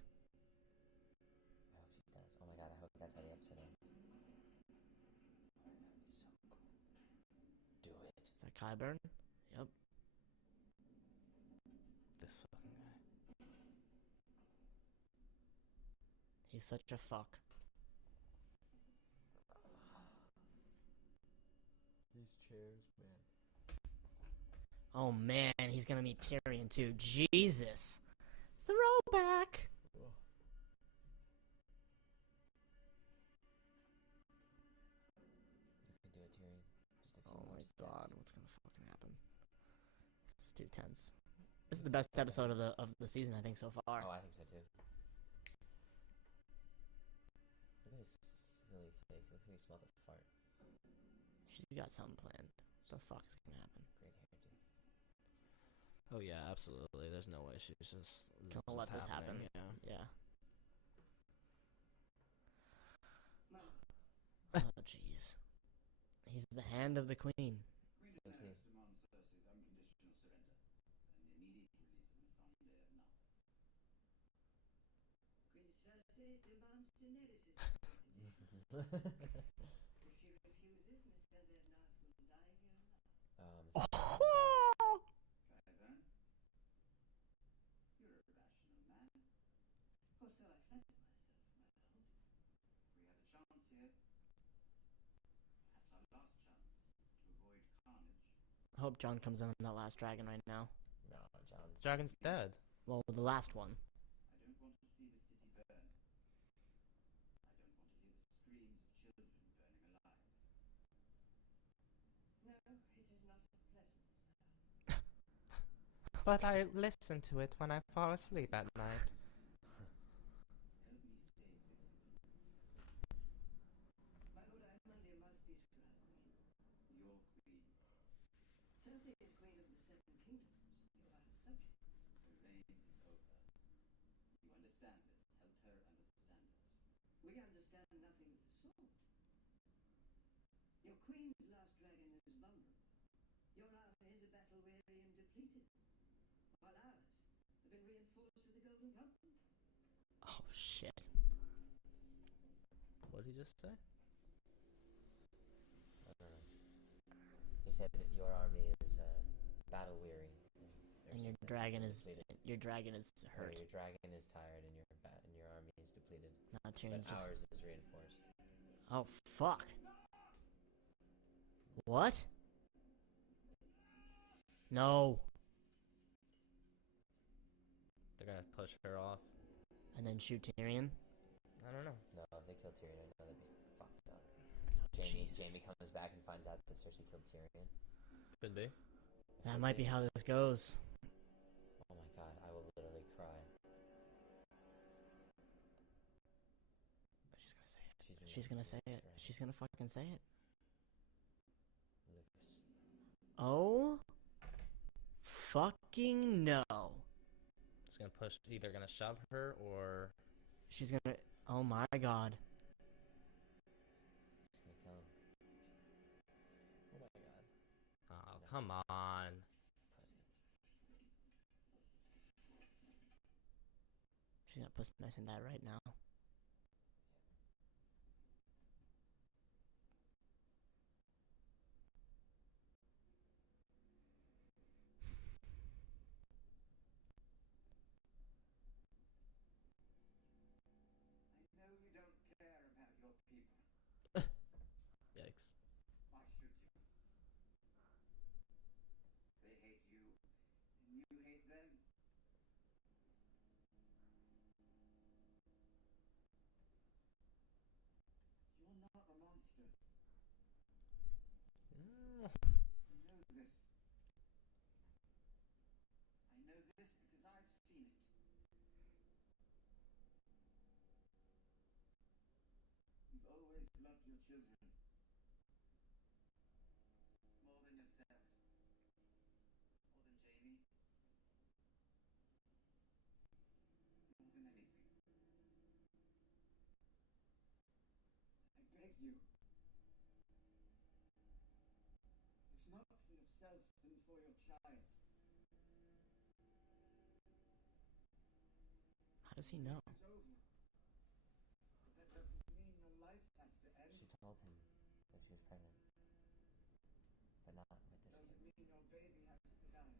hope she does. Oh my god, I hope that's how the episode ends. Oh my god, that'd be so cool. Do it. Is that Qyburn? Yep. This fucking guy. He's such a fuck. These chairs, man. Oh man, he's gonna meet Tyrion too. Jesus. Throwback. God, what's gonna fucking happen? It's too tense. This is the best episode of the season, I think, so far. Oh, I think so too. Look at his silly face. Looks like he smelled a fart. She's got something planned. What the fuck is gonna happen? Great hairdo. Oh yeah, absolutely. There's no way she's just Gonna let this happen. Yeah. Yeah. Oh jeez. He's the hand of the queen. Read So is he. Daenerys demands Cersei's unconditional surrender and the immediate release of Missandei of Nott. Queen Cersei demands Daenerys' unconditional. If she refuses, Missandei of Nott will die here alive. Oh! Qyburn, you're a rational man. Or so I flatter myself, my lord. We have a chance here. Perhaps our last chance to avoid carnage. I hope John comes in on that last dragon right now. No, John's. Dragon's dead. Well, the last one. I don't want to see the city burn. I don't want to hear the screams of children burning alive. No, it is not a pleasant sound. But I listen to it when I fall asleep at night. Help me save this city. My lord, I am only a mouthpiece for our queen. Your queen. Cersei is queen of the Seven Kingdoms. You are her subject. The reign is over. You understand this. Help her understand it. We understand nothing of the sort. Your queen's last dragon is vulnerable. Your armies are battle-weary and depleted, while ours have been reinforced with the Golden Company. Oh shit. What did he just say? I don't know. He said that your army is battle weary. And your dragon is hurt. Your dragon is tired, and your army is depleted. Now But Tyrion's just. ours is reinforced. Oh fuck. What? No. They're gonna push her off. And then shoot Tyrion. I don't know. No, if they kill Tyrion, I know that'd be fucked up. Oh, Jesus. Jamie comes back and finds out that Cersei killed Tyrion. Could be. That might be how this goes. Oh my god, I will literally cry. But she's gonna say it. She's She's gonna say it. Right. She's gonna fucking say it. Lucas. Oh. Fucking no. It's gonna push. Either gonna shove her or. She's gonna. Oh my god. She's gonna kill him. Oh my god. Oh, come on. She's gonna push Mason die right now. I know you don't care about your people. Yikes. Why should you? They hate you, and you hate them. You're not a monster. Mm. I know this. I know this because I've seen it. You've always loved your children. More than yourself. More than Jamie. More than anything. I beg you. If not for yourself, then for your child. How does he know? It's over. But that doesn't mean your life has to end. She told him that she was pregnant. But not with this Doesn't kid. mean your baby has to die.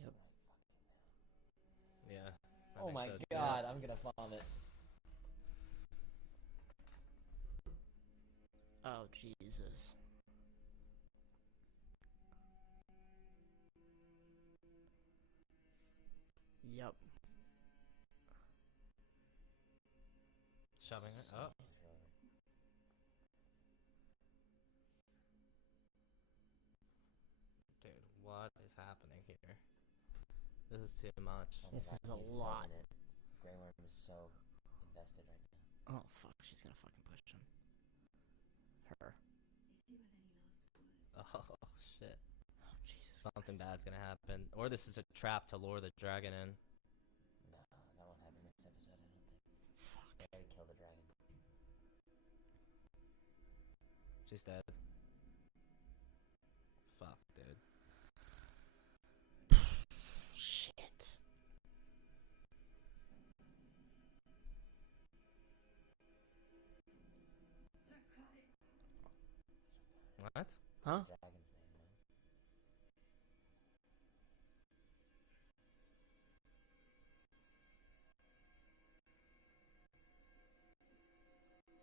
Yep. Yeah. I Oh think my so, too. god, I'm gonna vomit. Oh Jesus. Yep. Shoving it. Oh. Dude, what is happening here? This is too much. Oh my This God, is a he's lot. in it. Grey Worm is so invested right now. Oh fuck, she's gonna fucking push him. Her. Oh shit. Oh Jesus. Something bad's gonna happen. Or this is a trap to lure the dragon in. No, that won't happen this episode, I don't think. Fuck. They already killed the dragon. She's dead. Fuck, dude. Shit. What? Huh? Dragon's name, man.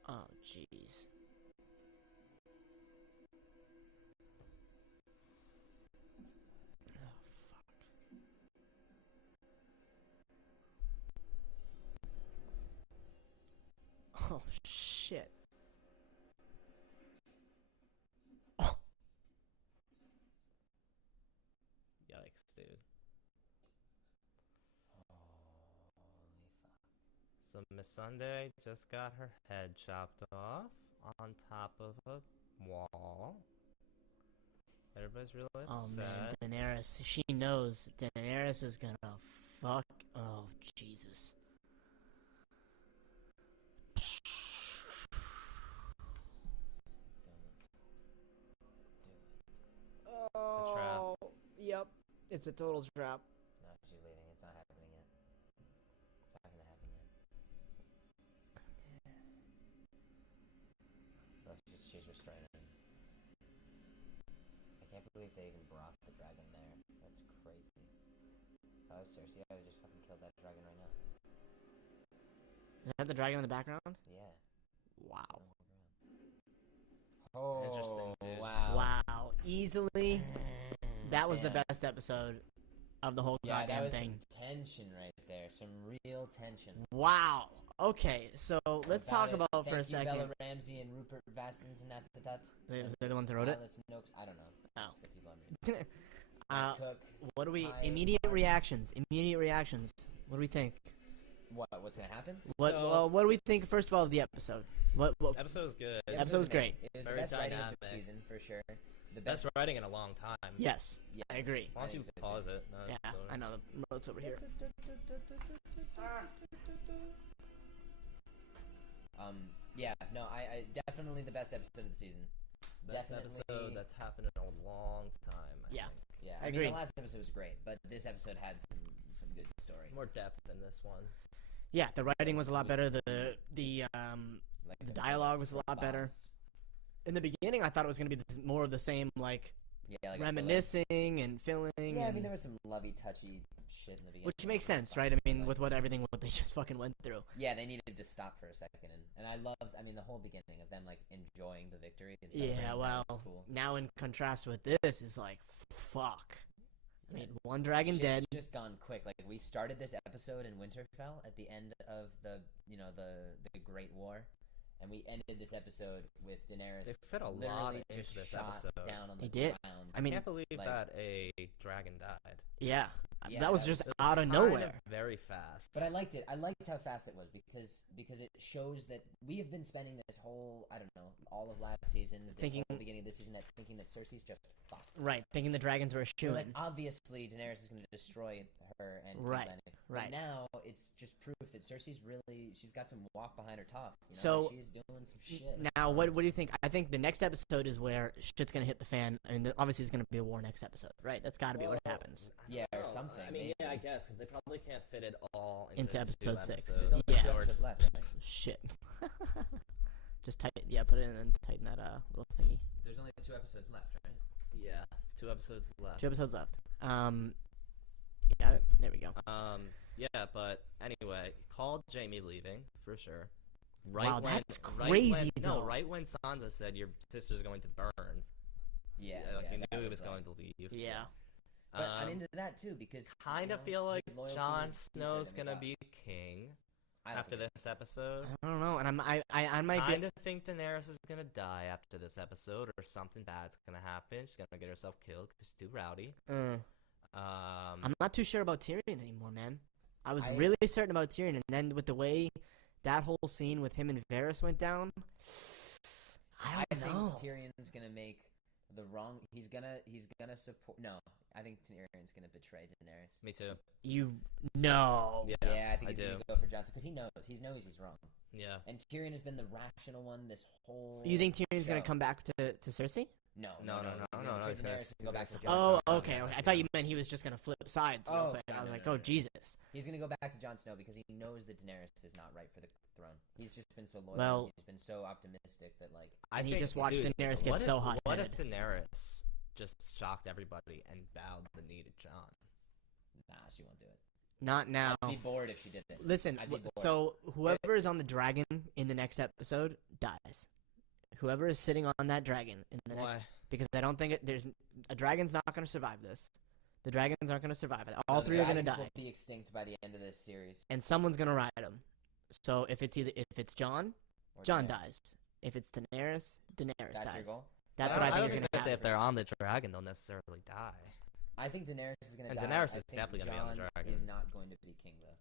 Oh jeez. Oh fuck. Oh shit. Oh. Yikes, dude. Holy fuck. So Miss Sunday just got her head chopped off on top of a wall. Everybody's really upset. Oh man, Daenerys. She knows Daenerys is gonna fuck. Oh Jesus. It's a trap. Yep. It's a total trap. No, she's leaving. It's not happening yet. It's not gonna happen yet. Look, she's restraining him. I can't believe they even brought the dragon there. That's crazy. Oh, Cersei, I would just fucking killed that dragon right now. Is that the dragon in the background? Yeah. Wow. Oh, Interesting, dude. wow. Wow. Easily. That was the Damn. best episode of the whole Yeah, that goddamn was thing. some tension right there. Some real tension. Wow. Okay, so let's talk it. about for a Thank you, second. Bella Ramsey and Rupert Vastentinatatat. They're the ones that wrote it? Alice Noakes. I don't know. Oh. Just the people I'm reading. Cook. What do we? Pie, Immediate Martin. reactions. Immediate reactions. What do we think? What's gonna happen? What do we think first of all of the episode? What Episode was good. The Episode was great. It was Very the best writing of dynamic. the season for sure. The Best writing in a long time. Yes, Yeah. I agree. Why don't I you think so, pause too. it? No, Yeah, it's over. I know the notes over here. Yeah. No. I definitely the best episode of the season. Best Definitely. episode that's happened in a long time. I Yeah. think. Yeah. I I mean, agree. the last episode was great, but this episode had some good story. More depth in this one. Yeah, the writing was a lot better. The Like the dialogue was a lot better. boss. In the beginning, I thought it was gonna be more of the same, like Yeah. Like a filler. reminiscing and filling. Yeah. I and, mean, there was some lovey-touchy shit in the beginning. which makes sense, right? I mean, with what they just fucking went through. Yeah, they needed to stop for a second, and I loved. I mean, the whole beginning of them like enjoying the victory. And Yeah, celebrating, well, that was cool. now in contrast with this, is like, fuck. I mean, one dragon Shit's dead. just gone quick. Like we started this episode in Winterfell at the end of the Great War, and we ended this episode with Daenerys. They put a lot literally into just this shot episode. down on They the did. ground. I mean, Can't believe like- that a dragon died. Yeah, Yeah, that was that- just It was out of kind nowhere. very fast. But I liked it. I liked how fast it was because it shows that we have been spending this whole all of last season, this Thinking- whole beginning of this season, thinking that Cersei's just fucked. Right, thinking the dragons were Like, shooing. obviously, Daenerys is going to destroy her and Kate Right, Bennett. right. But now it's just proof that Cersei's she's got some walk behind her top. You know? So, like, she's doing some shit. Now, what do you think? I think the next episode is where shit's gonna hit the fan. I mean, obviously, it's gonna be a war next episode, right? That's got to be what happens. Yeah, or something. I mean, yeah, I maybe. guess 'cause they probably can't fit it all Into these two episode 6. episodes. There's only Yeah. two episodes left. Right? Shit. Just tighten, put it in and tighten that little thingy. There's only 2 episodes left, right? Yeah, 2 episodes left. 2 episodes left. You got it. There we go. Yeah, but anyway, called Jamie leaving for sure. Wow, that's right crazy, when, though. No, right when Sansa said your sister's going to burn. Yeah. Like you that knew he was like- going to leave. Yeah. But I'm into that too because Kind of you know, feel like his loyalty Jon is deeper Snow's than we gonna thought. be king. after this episode. I don't know, and I might kind be. of think Daenerys is gonna die after this episode, or something bad's gonna happen. She's gonna get herself killed because she's too rowdy. I'm not too sure about Tyrion anymore, man. I was really certain about Tyrion, and then with the way that whole scene with him and Varys went down, I don't know. think Tyrion's gonna make the wrong. He's gonna support. No, I think Tyrion's gonna betray Daenerys. Me too. You know. Yeah, I think I he's do. gonna go for Jon because he knows he's wrong. Yeah. And Tyrion has been the rational one this whole. You think Tyrion's gonna show. come back to Cersei? No. No, He's gonna he's go gonna back to support Jon Oh, Snow. okay. I thought you meant he was just gonna flip sides real quick. I was like, oh, Jesus. He's gonna go back to Jon Snow because he knows that Daenerys is not right for the throne. He's just been so loyal. Well- he's been so optimistic that like. And he just watched Daenerys get so hot-headed. What if Daenerys just shocked everybody and bowed the knee to Jon? Nah, she won't do it. Not now. I'd be bored if she did it. Listen, I'd be bored. so whoever is on the dragon in the next episode dies. Whoever is sitting on that dragon in the next, Why? because I don't think there's a dragon's not going to survive this. The dragons aren't going to survive it. All The three are going to dragons die, Will be extinct by the end of this series. and someone's going to ride them. So if it's Jon, Or Jon Daenerys. dies. If it's Daenerys, Daenerys That's dies. your goal. That's I what I don't think is think going to that happen. if they're on the dragon, they'll necessarily die. I think Daenerys is gonna And die. Daenerys I is think definitely gonna be on the Jon dragon. Is not going to be king though.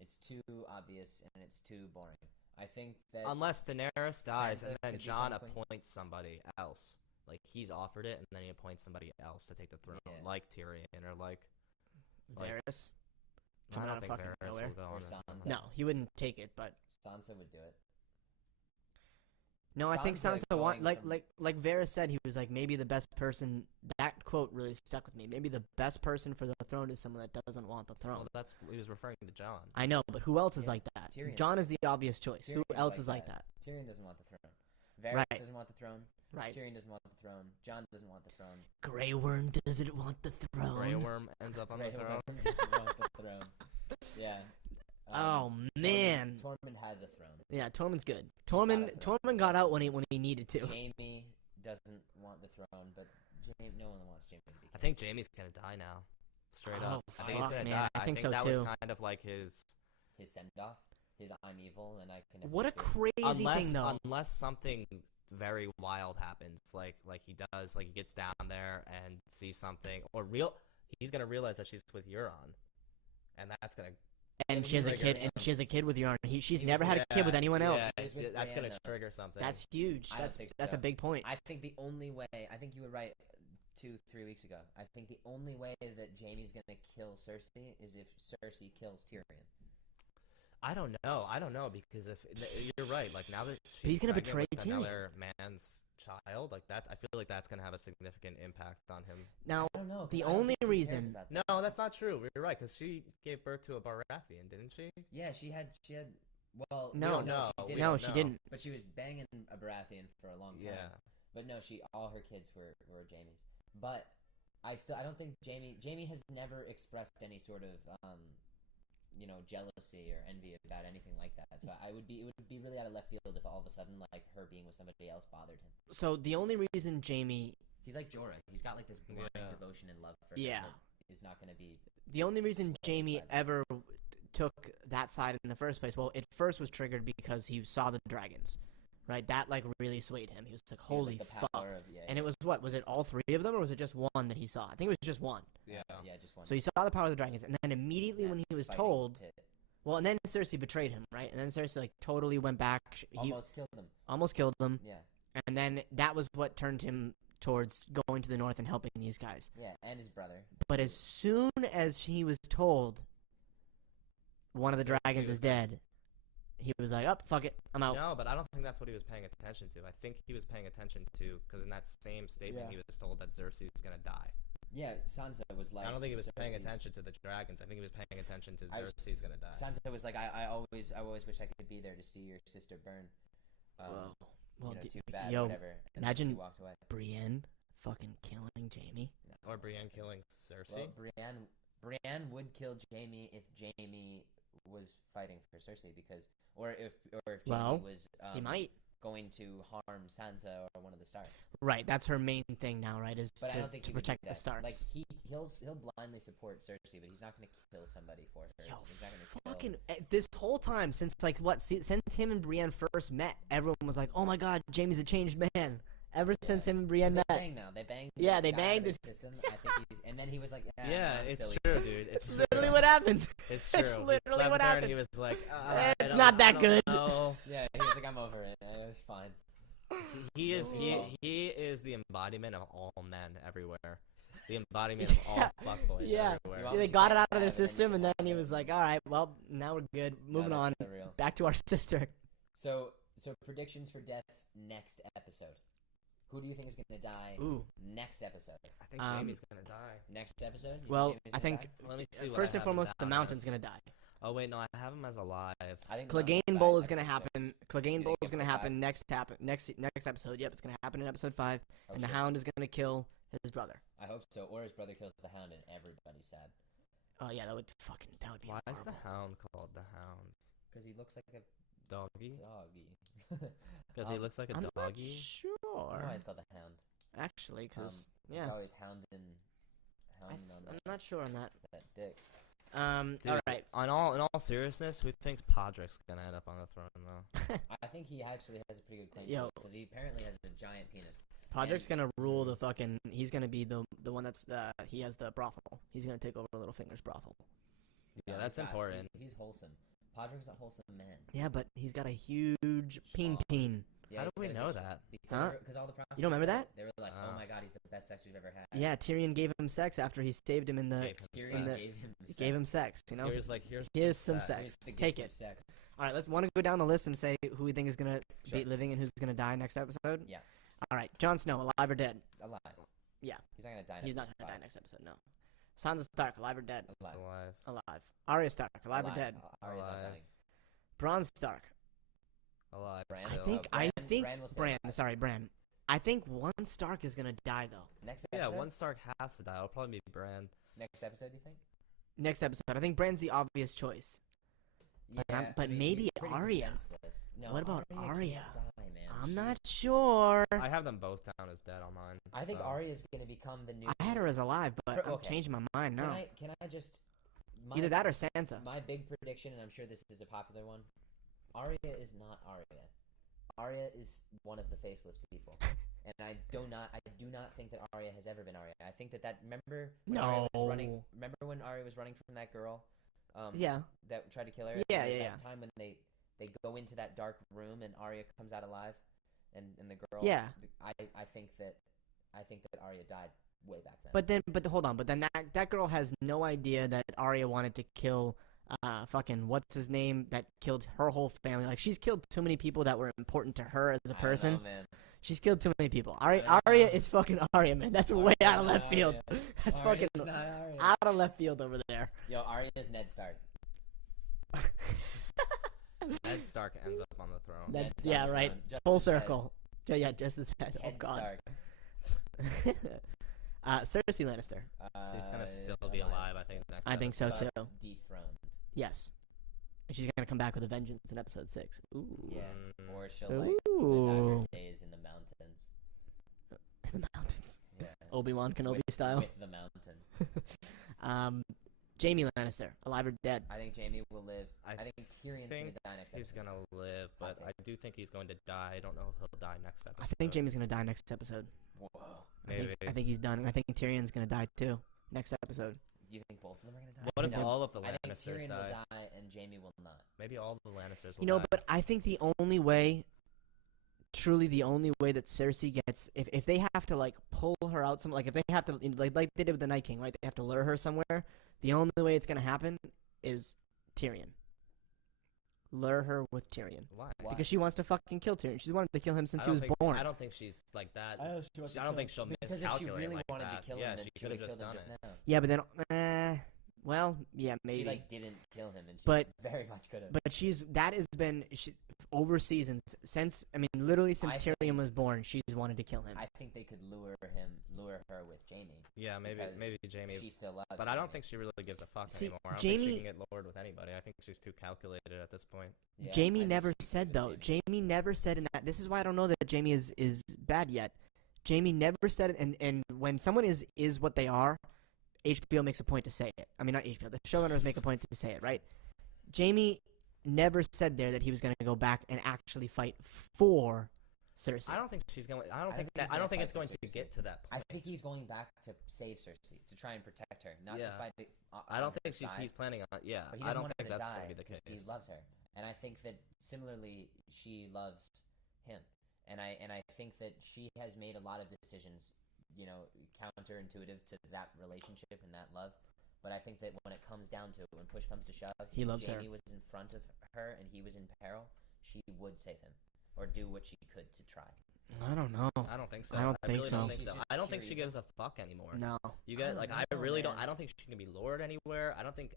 It's too obvious and it's too boring. I think that Unless Daenerys dies Sansa and then could Jon become queen. appoints somebody else. Like, he's offered it and then he appoints somebody else to take the throne. Yeah. Like Tyrion or like... Varys. I Coming out don't of think fucking Varys nowhere. will go or on it. Sansa. No, he wouldn't take it, but Sansa would do it. no, I think Sansa Sansa want going from- like Varys said, he was like, maybe the best person. That quote really stuck with me. Maybe the best person for the throne is someone that doesn't want the throne. Well, that's... He was referring to Jon. I know, but who else is Yeah, like that? Tyrion. Jon is the obvious choice. Who Tyrion's else is like that? Tyrion doesn't want the throne. Varys Right. doesn't want the throne. Right. Tyrion doesn't want the throne. Jon doesn't want the throne. Grey Worm doesn't want the throne. Grey Worm ends up on the Grey throne. Worm doesn't want the throne. Yeah. Oh man. Tormund has a throne. Yeah, Tormund's good. Got a throne. Tormund got out when he needed to. Jaime doesn't want the throne, but no one wants Jaime to be king. I think Jaime's gonna die now. Straight Oh, up. I think he's fuck, gonna man. die. I think so, that too. was kind of like his... His send-off, his I'm evil and I can never What a be king. crazy thing, though. Unless something very wild happens, like he does, like he gets down there and sees something, or he's gonna realize that she's with Euron, and that's gonna... And she has a kid. And she has a kid with Euron. She's He never was had a kid with anyone else. Yeah, He's with that's gonna Brienne, though. trigger something. That's huge. I don't think That's so. a big point. I think the only way, I think you were right 2-3 weeks ago. I think the only way that Jaime's gonna kill Cersei is if Cersei kills Tyrion. I don't know because if you're right, like now that But he's gonna pregnant betray with Tyrion. another man's child, like that, I feel like that's gonna have a significant impact on him. Now, I don't know. 'cause the I don't only think he cares reason. about that. No, that's not true. You're right, because she gave birth to a Baratheon, didn't she? Yeah, she had. Well, No, we don't no, know, she we didn't. No, don't she know. didn't. But she was banging a Baratheon for a long time. Yeah. But no, all her kids were Jaime's. But I don't think Jaime has never expressed any sort of jealousy or envy about anything like that. So it would be really out of left field if all of a sudden like her being with somebody else bothered him. So the only reason Jaime, He's like Jorah. He's got like this blind Yeah. devotion and love for Yeah. her that is not going to be. the only reason Jaime by that. ever took that side in the first place, well, it first was triggered because he saw the dragons, right? That like really swayed him. He was like, he was, "Holy like, the fuck!" power of, And it was what? Was it all three of them, or was it just one that he saw? I think it was just one. Yeah. yeah, just one. So he saw the power of the dragons, and then immediately when he was Fighting told, to well, and then Cersei betrayed him, right? And then Cersei like totally went back. He almost killed him. almost killed them, Yeah, and then that was what turned him towards going to the north and helping these guys. yeah, and his brother. But as soon as he was told one of the Cersei dragons was is dead, he was like, "Oh, fuck it, I'm out." No, but I don't think that's what he was paying attention to. I think he was paying attention to, because in that same statement, Yeah. he was told that Cersei's gonna die. Yeah, Sansa was like. I don't think he was paying Cersei's- attention to the dragons. I think he was paying attention to I- Cersei's gonna die. Sansa was like, I always wish I could be there to see your sister burn. Well, Too bad, yo, whatever. And then imagine she walked away. Brienne fucking killing Jaime. Or Brienne killing Cersei. Well, Brienne would kill Jaime if Jaime was fighting for Cersei or if Jaime Well, was he might. going to harm Sansa or one of the Starks. Right, that's her main thing now, right? Is But I don't think to he would do protect the that. Starks. Like he'll blindly support Cersei, but he's not going to kill somebody for her. Yo, He's not going to fucking this whole time since like since him and Brienne first met, everyone was like, "Oh my God, Jaime's a changed man." Ever since him and Brienne They met. bang now. They banged. Yeah, they got out of banged the it. system. I think and then he was like, Yeah, I'm it's still true, eating. dude. It's literally true. what happened. It's true. It's He literally slept what with her happened. and he was like, It's not that good. No. Yeah, he was like, I'm over it. It was fine. He is the embodiment of all men everywhere. The embodiment of all fuckboys Yeah. everywhere. You They always got it can't out of their have it, then you system, can and then have he it. was like, "All right, well, now we're good. Moving No, on, that's so real. back to our sister." So predictions for deaths next episode. Who do you think is going to die Ooh. next episode? I think Jamie's gonna die. Next episode? You Well, think Jaime's I gonna think die? Let me see what first I and have him foremost, the down Mountain's as. gonna die. Oh wait, no, I have him as alive. I think the Mountain's Clegane gonna Bowl die is gonna next happen. episode. Clegane You Bowl think is gonna episode happen next episode. Yep, it's gonna happen in episode 5, Oh, and the shit. Hound is gonna kill his brother. I hope so. Or his brother kills the Hound and everybody's sad. Oh yeah, that would be. Why is the horrible. Hound called the Hound? Because he looks like a Doggy? doggy. Because he looks like a I'm not doggy? I sure. don't know why it's called the Hound. Actually, because He's yeah, always hounding on I'm not sure on that. that dick. Dude, All right. In all seriousness, who thinks Podrick's gonna end up on the throne though? I think he actually has a pretty good claim Yo. because he apparently has a giant penis. Podrick's gonna rule the fucking. He's gonna be the one that's he has the brothel. He's gonna take over Littlefinger's brothel. Yeah, No, that's important. He's wholesome. Podrick's a wholesome man. Yeah, but he's got a huge peen. Yeah, How do he's we got a know huge- that? Huh? Because all the prostitutes You don't remember said that? it. They were like, "Oh Oh. my god, he's the best sex we've ever had." Yeah, Tyrion gave him sex after he saved him in the. Gave him Tyrion the- gave him sex. You know. Tyrion's like, here's some sex. sex. Here's the Take gift of it. Sex. All right, let's want to go down the list and say who we think is gonna Sure. be living and who's gonna die next episode. Yeah. All right, Jon Snow, alive or dead? Alive. Yeah. He's not gonna die. He's not next gonna die episode. next episode. No. Sansa Stark, alive or dead? It's Alive. alive. Alive. Arya Stark, alive or dead? Arya's not Alive. dying. Bronn Stark. Alive. Bran? I still. think Bran will stay Bran. alive. Sorry, Bran. I think one Stark is gonna die though. Next Yeah, episode. one Stark has to die. It'll probably be Bran. Next episode, do you think? Next episode, I think Bran's the obvious choice. But maybe he's pretty Arya. defenseless. No, What about can't Arya? die, man. I'm She- not sure. I have them both down as dead on mine. I think so. Arya's gonna become the new. I had her as alive, but I'm Okay. changing my mind now. Can I just? Either that or Sansa. My big prediction, and I'm sure this is a popular one. Arya is not Arya. Arya is one of the faceless people, and I do not think that Arya has ever been Arya. I think that remember when Arya was running. No. Remember when Arya was running from that girl? Yeah. That tried to kill her. Yeah, And there's yeah, that time when they go into that dark room and Arya comes out alive, and the girl. Yeah. I think that Arya died way back then. But hold on. But then that girl has no idea that Arya wanted to kill, fucking what's his name that killed her whole family. Like she's killed too many people that were important to her as a I don't person. know, man. She's killed too many people. I don't Arya know. is fucking Arya, man. That's way out of left field. That's Arya's fucking not Arya. out of left field over there. Yo, Arya's Ned Stark. Ned Stark ends up on the throne. That's Ned's yeah, on the right. throne, just Full his head. circle. Yeah, just his head. Oh Ned god. Stark. Cersei Lannister. She's gonna still be alive, I think. Next I think so episode. too. Dethroned. Yes. And she's gonna come back with a vengeance in episode 6. Ooh. Yeah. Mm. Or she'll like live out Ooh. her days in the mountains. In the mountains. Yeah. Obi-Wan Kenobi with, style. With the mountain. Jamie Lannister, alive or dead? I think Jaime will live. I I think Tyrion's gonna think die next He's episode. gonna live, but Hot I take. do think he's going to die. I don't know if he'll die next episode. I think Jamie's gonna die next episode. Whoa. Maybe. I think he's done, and I think Tyrion's gonna die too next episode. Do you think both of them are gonna die? What if No. all of the I think Lannisters Tyrion died? will die and Jaime will not. Maybe all the Lannisters will You know, die. but I think the only way, truly the only way that Cersei gets, if they have to like pull her out, like if they have to like they did with the Night King, right? They have to lure her somewhere. The only way it's gonna happen is Tyrion. Lure her with Tyrion. Why? Because she wants to fucking kill Tyrion. She's wanted to kill him since I he don't was think born. I don't think she's like that. I don't think she'll Because if she miscalculate really like wanted that. to kill Yeah, him, then she she could would have have just killed him done just it. now. Yeah, but then, well, yeah, maybe. She like didn't kill him, and she But- very much could have. But that has been over seasons since literally since I Tyrion think- was born, she's wanted to kill him. I think they could lure her with Jamie. Yeah, maybe because Jamie. She still loves. But I don't Jamie. think she really gives a fuck See, anymore. I don't think Jamie- she can get lured with anybody. I think she's too calculated at this point. Yeah, I Jamie think never she could said with though. Jamie. Jamie never said in that. This is why I don't know that Jamie is bad yet. Jamie never said it, and when someone is what they are, HBO makes a point to say it. I mean, not HBO. The showrunners make a point to say it, right? Jamie never said there that he was going to go back and actually fight for Cersei. I don't think she's going. I don't I think think he's I don't gonna think fight it's for going to Cersei. get to that I point. think he's going back to save Cersei, to try and protect her, not Yeah. to fight. I don't on her think side, he's planning on. Yeah, but he I doesn't don't want think her to that's die going to be the 'cause case. he loves her, and I think that similarly she loves him, and I think that she has made a lot of decisions, counterintuitive to that relationship and that love. But I think that when it comes down to it, when push comes to shove, He loves her. Jamie was in front of her and he was in peril, she would save him or do what she could to try. I don't know. I don't think so. I don't think really so. Don't think She's so. just I don't think pure she evil. gives a fuck anymore. No. You get I don't I know, really don't. man. I don't think she can be lured anywhere. I don't think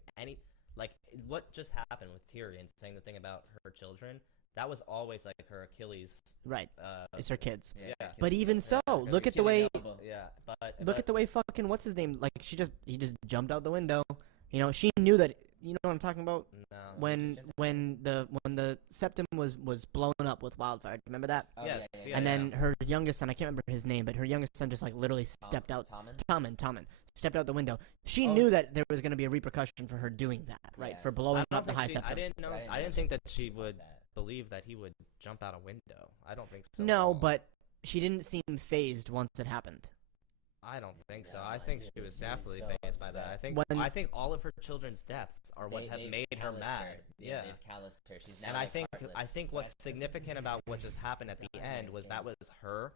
what just happened with Tyrion saying the thing about her children. That was always like her Achilles. Right. It's her kids. Yeah. But even so, Her look at the way Achilles elbow. Yeah, but look at the way fucking what's his name? Like he just jumped out the window. She knew that. You know what I'm talking about? no. When the septum was blown up with wildfire. Remember that? Oh, Yes, yeah, And then her youngest son, I can't remember his name, but her youngest son just like literally stepped out. Tommen stepped out the window. She Oh. knew that there was going to be a repercussion for her doing that, right? Yeah. For I blowing don't up the think high she- septum. I didn't know. Right, I didn't yeah. think that she Like would that. believe that he would jump out a window. I don't think so. at No, all. but she didn't seem phased once it happened. I don't think so. Yeah, I I think do. she was She's definitely so phased by that. When- I think all of her children's deaths are what have They've made her calloused mad. Yeah. they've calloused her. She's now And I like think heartless. what's significant about what just happened at the end was that was her.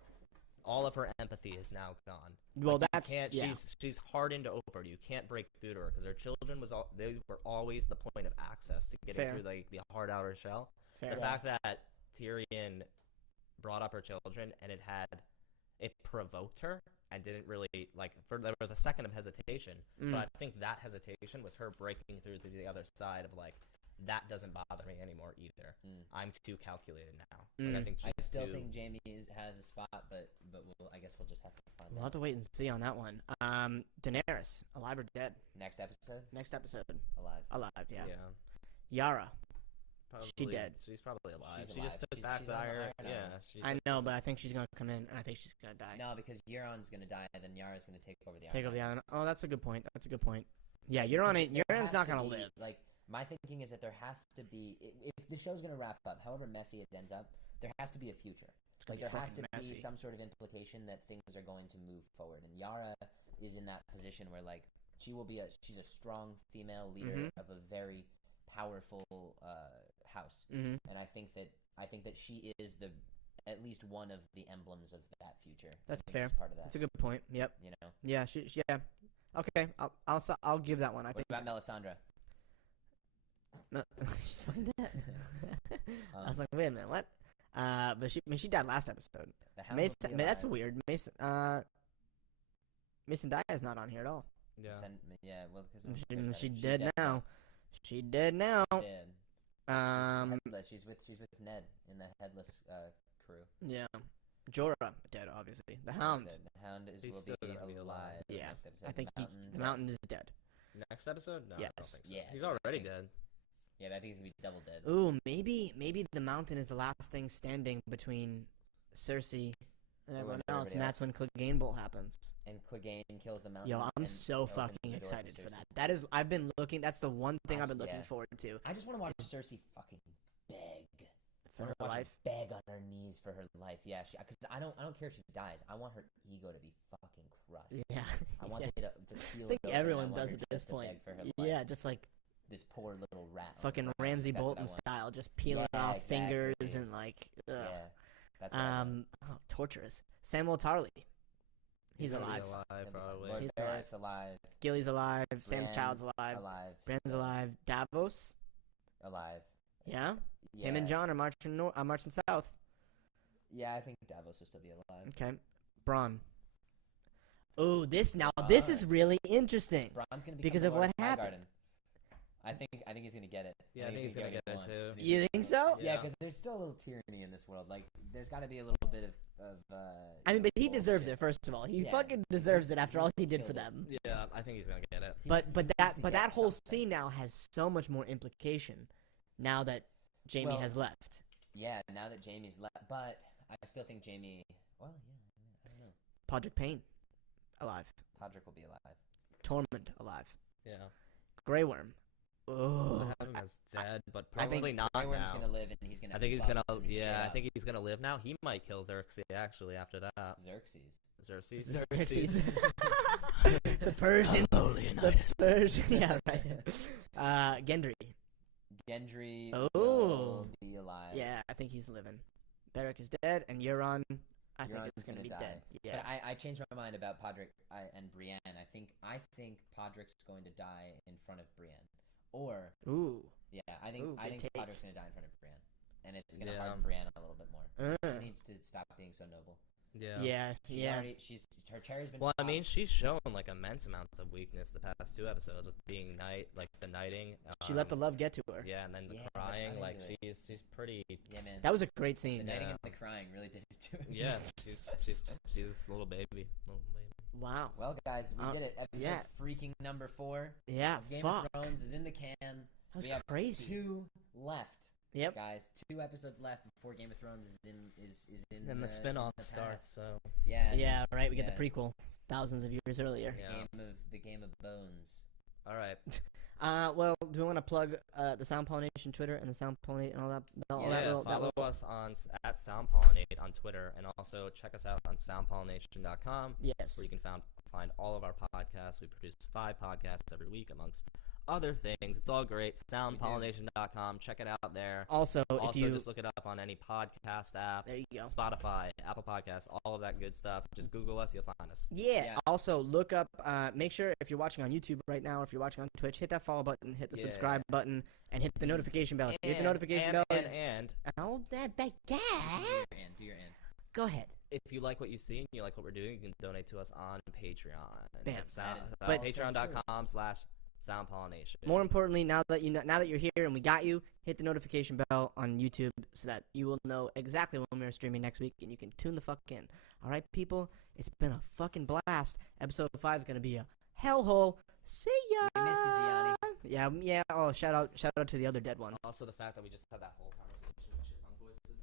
All of her empathy is now gone. Well, You that's can't. yeah. She's hardened over. You can't break through to her because her children they were always the point of access to getting Fair. through like the hard outer shell. Fair. The fact that Tyrion brought up her children and it provoked her and didn't really there was a second of hesitation, Mm. but I think that hesitation was her breaking through to the other side of that doesn't bother me anymore either. Mm. I'm too calculated now. Mm. I think I she's still too, think Jamie has a spot, but I guess we'll just have to find We'll out have to wait and see on that one. Daenerys, alive or dead? next episode. Next episode, Alive. alive. Yeah. yeah. Yara. Probably, dead. She's probably alive. She's She just alive. took She's- back she's the on the iron. Iron Yeah. Island. She I took- know, but I think she's gonna come in, and I think she's gonna die. No, because Euron's gonna die, and then Yara's gonna take over the Take over the island. island. Oh, that's a good point. That's a good point. Yeah, Euron's Has not to gonna be, live. Like, my thinking is that there has to be, if the show's gonna wrap up, however messy it ends up, there has to be a future. It's gonna Like, be there has fucking to messy. be some sort of implication that things are going to move forward. And Yara is in that position where, like, she's a strong female leader Mhm. of a very powerful house. Mm-hmm. And I think that she is at least one of the emblems of that future. I That's think fair. she's part of that. That's a good point. Yep. You know. Yeah. Yeah. Okay. I'll give that one. I What think. about Melisandre? No, she's fucking dead. I was Um, like, wait a minute, what? But she died last episode. The Hound Mason, will be that's alive. weird. Mason Daya is not on here at all. Yeah. Yeah, well, because She dead now. She dead now. Dead. Um. She's with Ned in the Headless crew. Yeah. Jorah dead, obviously. The Hound. Dead. The Hound He's will still be gonna be alive. alive. in the Yeah, next episode. I think the the Mountain is dead. Next episode? No, I don't Yes. think so. Yeah, He's I already think- dead. Yeah, but I think he's gonna be double dead. Ooh, maybe the Mountain is the last thing standing between Cersei and everyone else, everybody and that's when Clegane Bowl happens. And Clegane kills the Mountain. Yo, I'm and so opens fucking the door excited for Cersei. that. That is, I've been looking. That's the one thing I've been looking Yeah. forward to I just want to watch Cersei fucking beg. for her Watch life. beg on her knees for her life. Yeah, because I don't care if she dies. I want her ego to be fucking crushed. Yeah, I want yeah. it to feel. I think broken. everyone I want does her at this just to point. beg for her Yeah, life. just like This poor little rat. on the fucking ground. Ramsay That's what I Bolton want. style, just peeling Yeah, off fingers exactly. and like, ugh. Yeah, that's what I want. Torturous. Samuel Tarly. He's gonna be alive. alive, probably. Lord He's Varys alive. Gilly's alive. Sam's Bran Child's alive. Alive. Bran's alive. Davos. Alive. Yeah. Yeah. Him and John are marching south. Yeah, I think Davos will still be alive. Okay. Braun. Oh, this is really interesting. Bron's gonna become Because the of Lord what happened. I think he's gonna get it. Yeah, I think he's gonna get it once. too. You think so? Yeah, because there's still a little tyranny in this world. Like, there's got to be a little bit of I mean, but he deserves bullshit. it. First of all, he Yeah. fucking deserves it after all he did for Killed it. them. Yeah, I think he's gonna get it. But to that get whole something. scene now has so much more implication. Now that Jamie Well, has left, Yeah, now that Jamie's left, but I still think Jamie. Well, yeah, I don't know. Podrick Payne, alive. Podrick will be alive. Tormund, alive. Yeah. Grey Worm. I Oh, have him as dead, but I think probably not Grey Worm's now. gonna live, and he's gonna. I think he's fuck gonna. some shit Yeah, I up. think he's gonna live now. He might kill Xerxes actually after that. Xerxes. Xerxes. Xerxes. The Persian. The Persian. Yeah, right. Gendry. Gendry Oh. will be alive. Yeah, I think he's living. Beric is dead, and Euron, I think Euron's is gonna gonna be die. dead. Yeah. But I changed my mind about Podrick and Brienne. I think Podrick's going to die in front of Brienne, or Ooh. yeah, I think Ooh, good take. Podrick's going to die in front of Brienne, and it's going to Yeah. harden Brienne a little bit more. Uh, She needs to stop being so noble. Yeah. yeah. Her cherry's been. Well, I mean, popped. she's shown like immense amounts of weakness the past 2 episodes with being the knighting. She let the love get to her. Yeah, and then the Yeah, but crying. I Like didn't do she's pretty. Yeah, man. That was a great the scene. knighting Yeah. and the crying really did it to it. Yeah, she's a little baby. Wow. Well, guys, we did it. Episode yeah. freaking number 4. Yeah. of Game Fuck. of Thrones is in the can. That was we have crazy. 2 left. Yep. Guys, 2 episodes left before Game of Thrones is in. Then the in spin-off the starts. past. So Yeah. Yeah. Right. We get Yeah. the prequel thousands of years earlier. Yeah. The game of bones. all right. Well, do we want to plug the Sound Pollination Twitter and the Sound Pollinate and all that? All that Yeah, little, that follow little- us on at Sound Pollinate on Twitter, and also check us out on soundpollination.com, Yes. where you can find all of our podcasts. We produce 5 podcasts every week, amongst other things. It's all great. Soundpollination.com. Check it out there. Also, if Also, you just look it up on any podcast app, there you go. Spotify, Apple Podcasts, all of that good stuff. Just Google us, you'll find us. Yeah. Yeah. Also, look up. Make sure if you're watching on YouTube right now, or if you're watching on Twitch, hit that follow button, hit the Yeah. subscribe button, and hit the notification bell. If you hit the notification bell. And Oh, that back. Do your end. Go ahead. if you like what you see and you like what we're doing, you can donate to us on Patreon. Bam. It's That is But- patreon.com/soundpollination. More importantly, now that you're here and we got you, hit the notification bell on YouTube so that you will know exactly when we're streaming next week and you can tune the fuck in. All right, people, it's been a fucking blast. Episode 5 is gonna be a hellhole. See ya. We missed you, Gianni. Yeah. Oh, shout out to the other dead one. Also, the fact that we just had that whole conversation with chipmunk voices.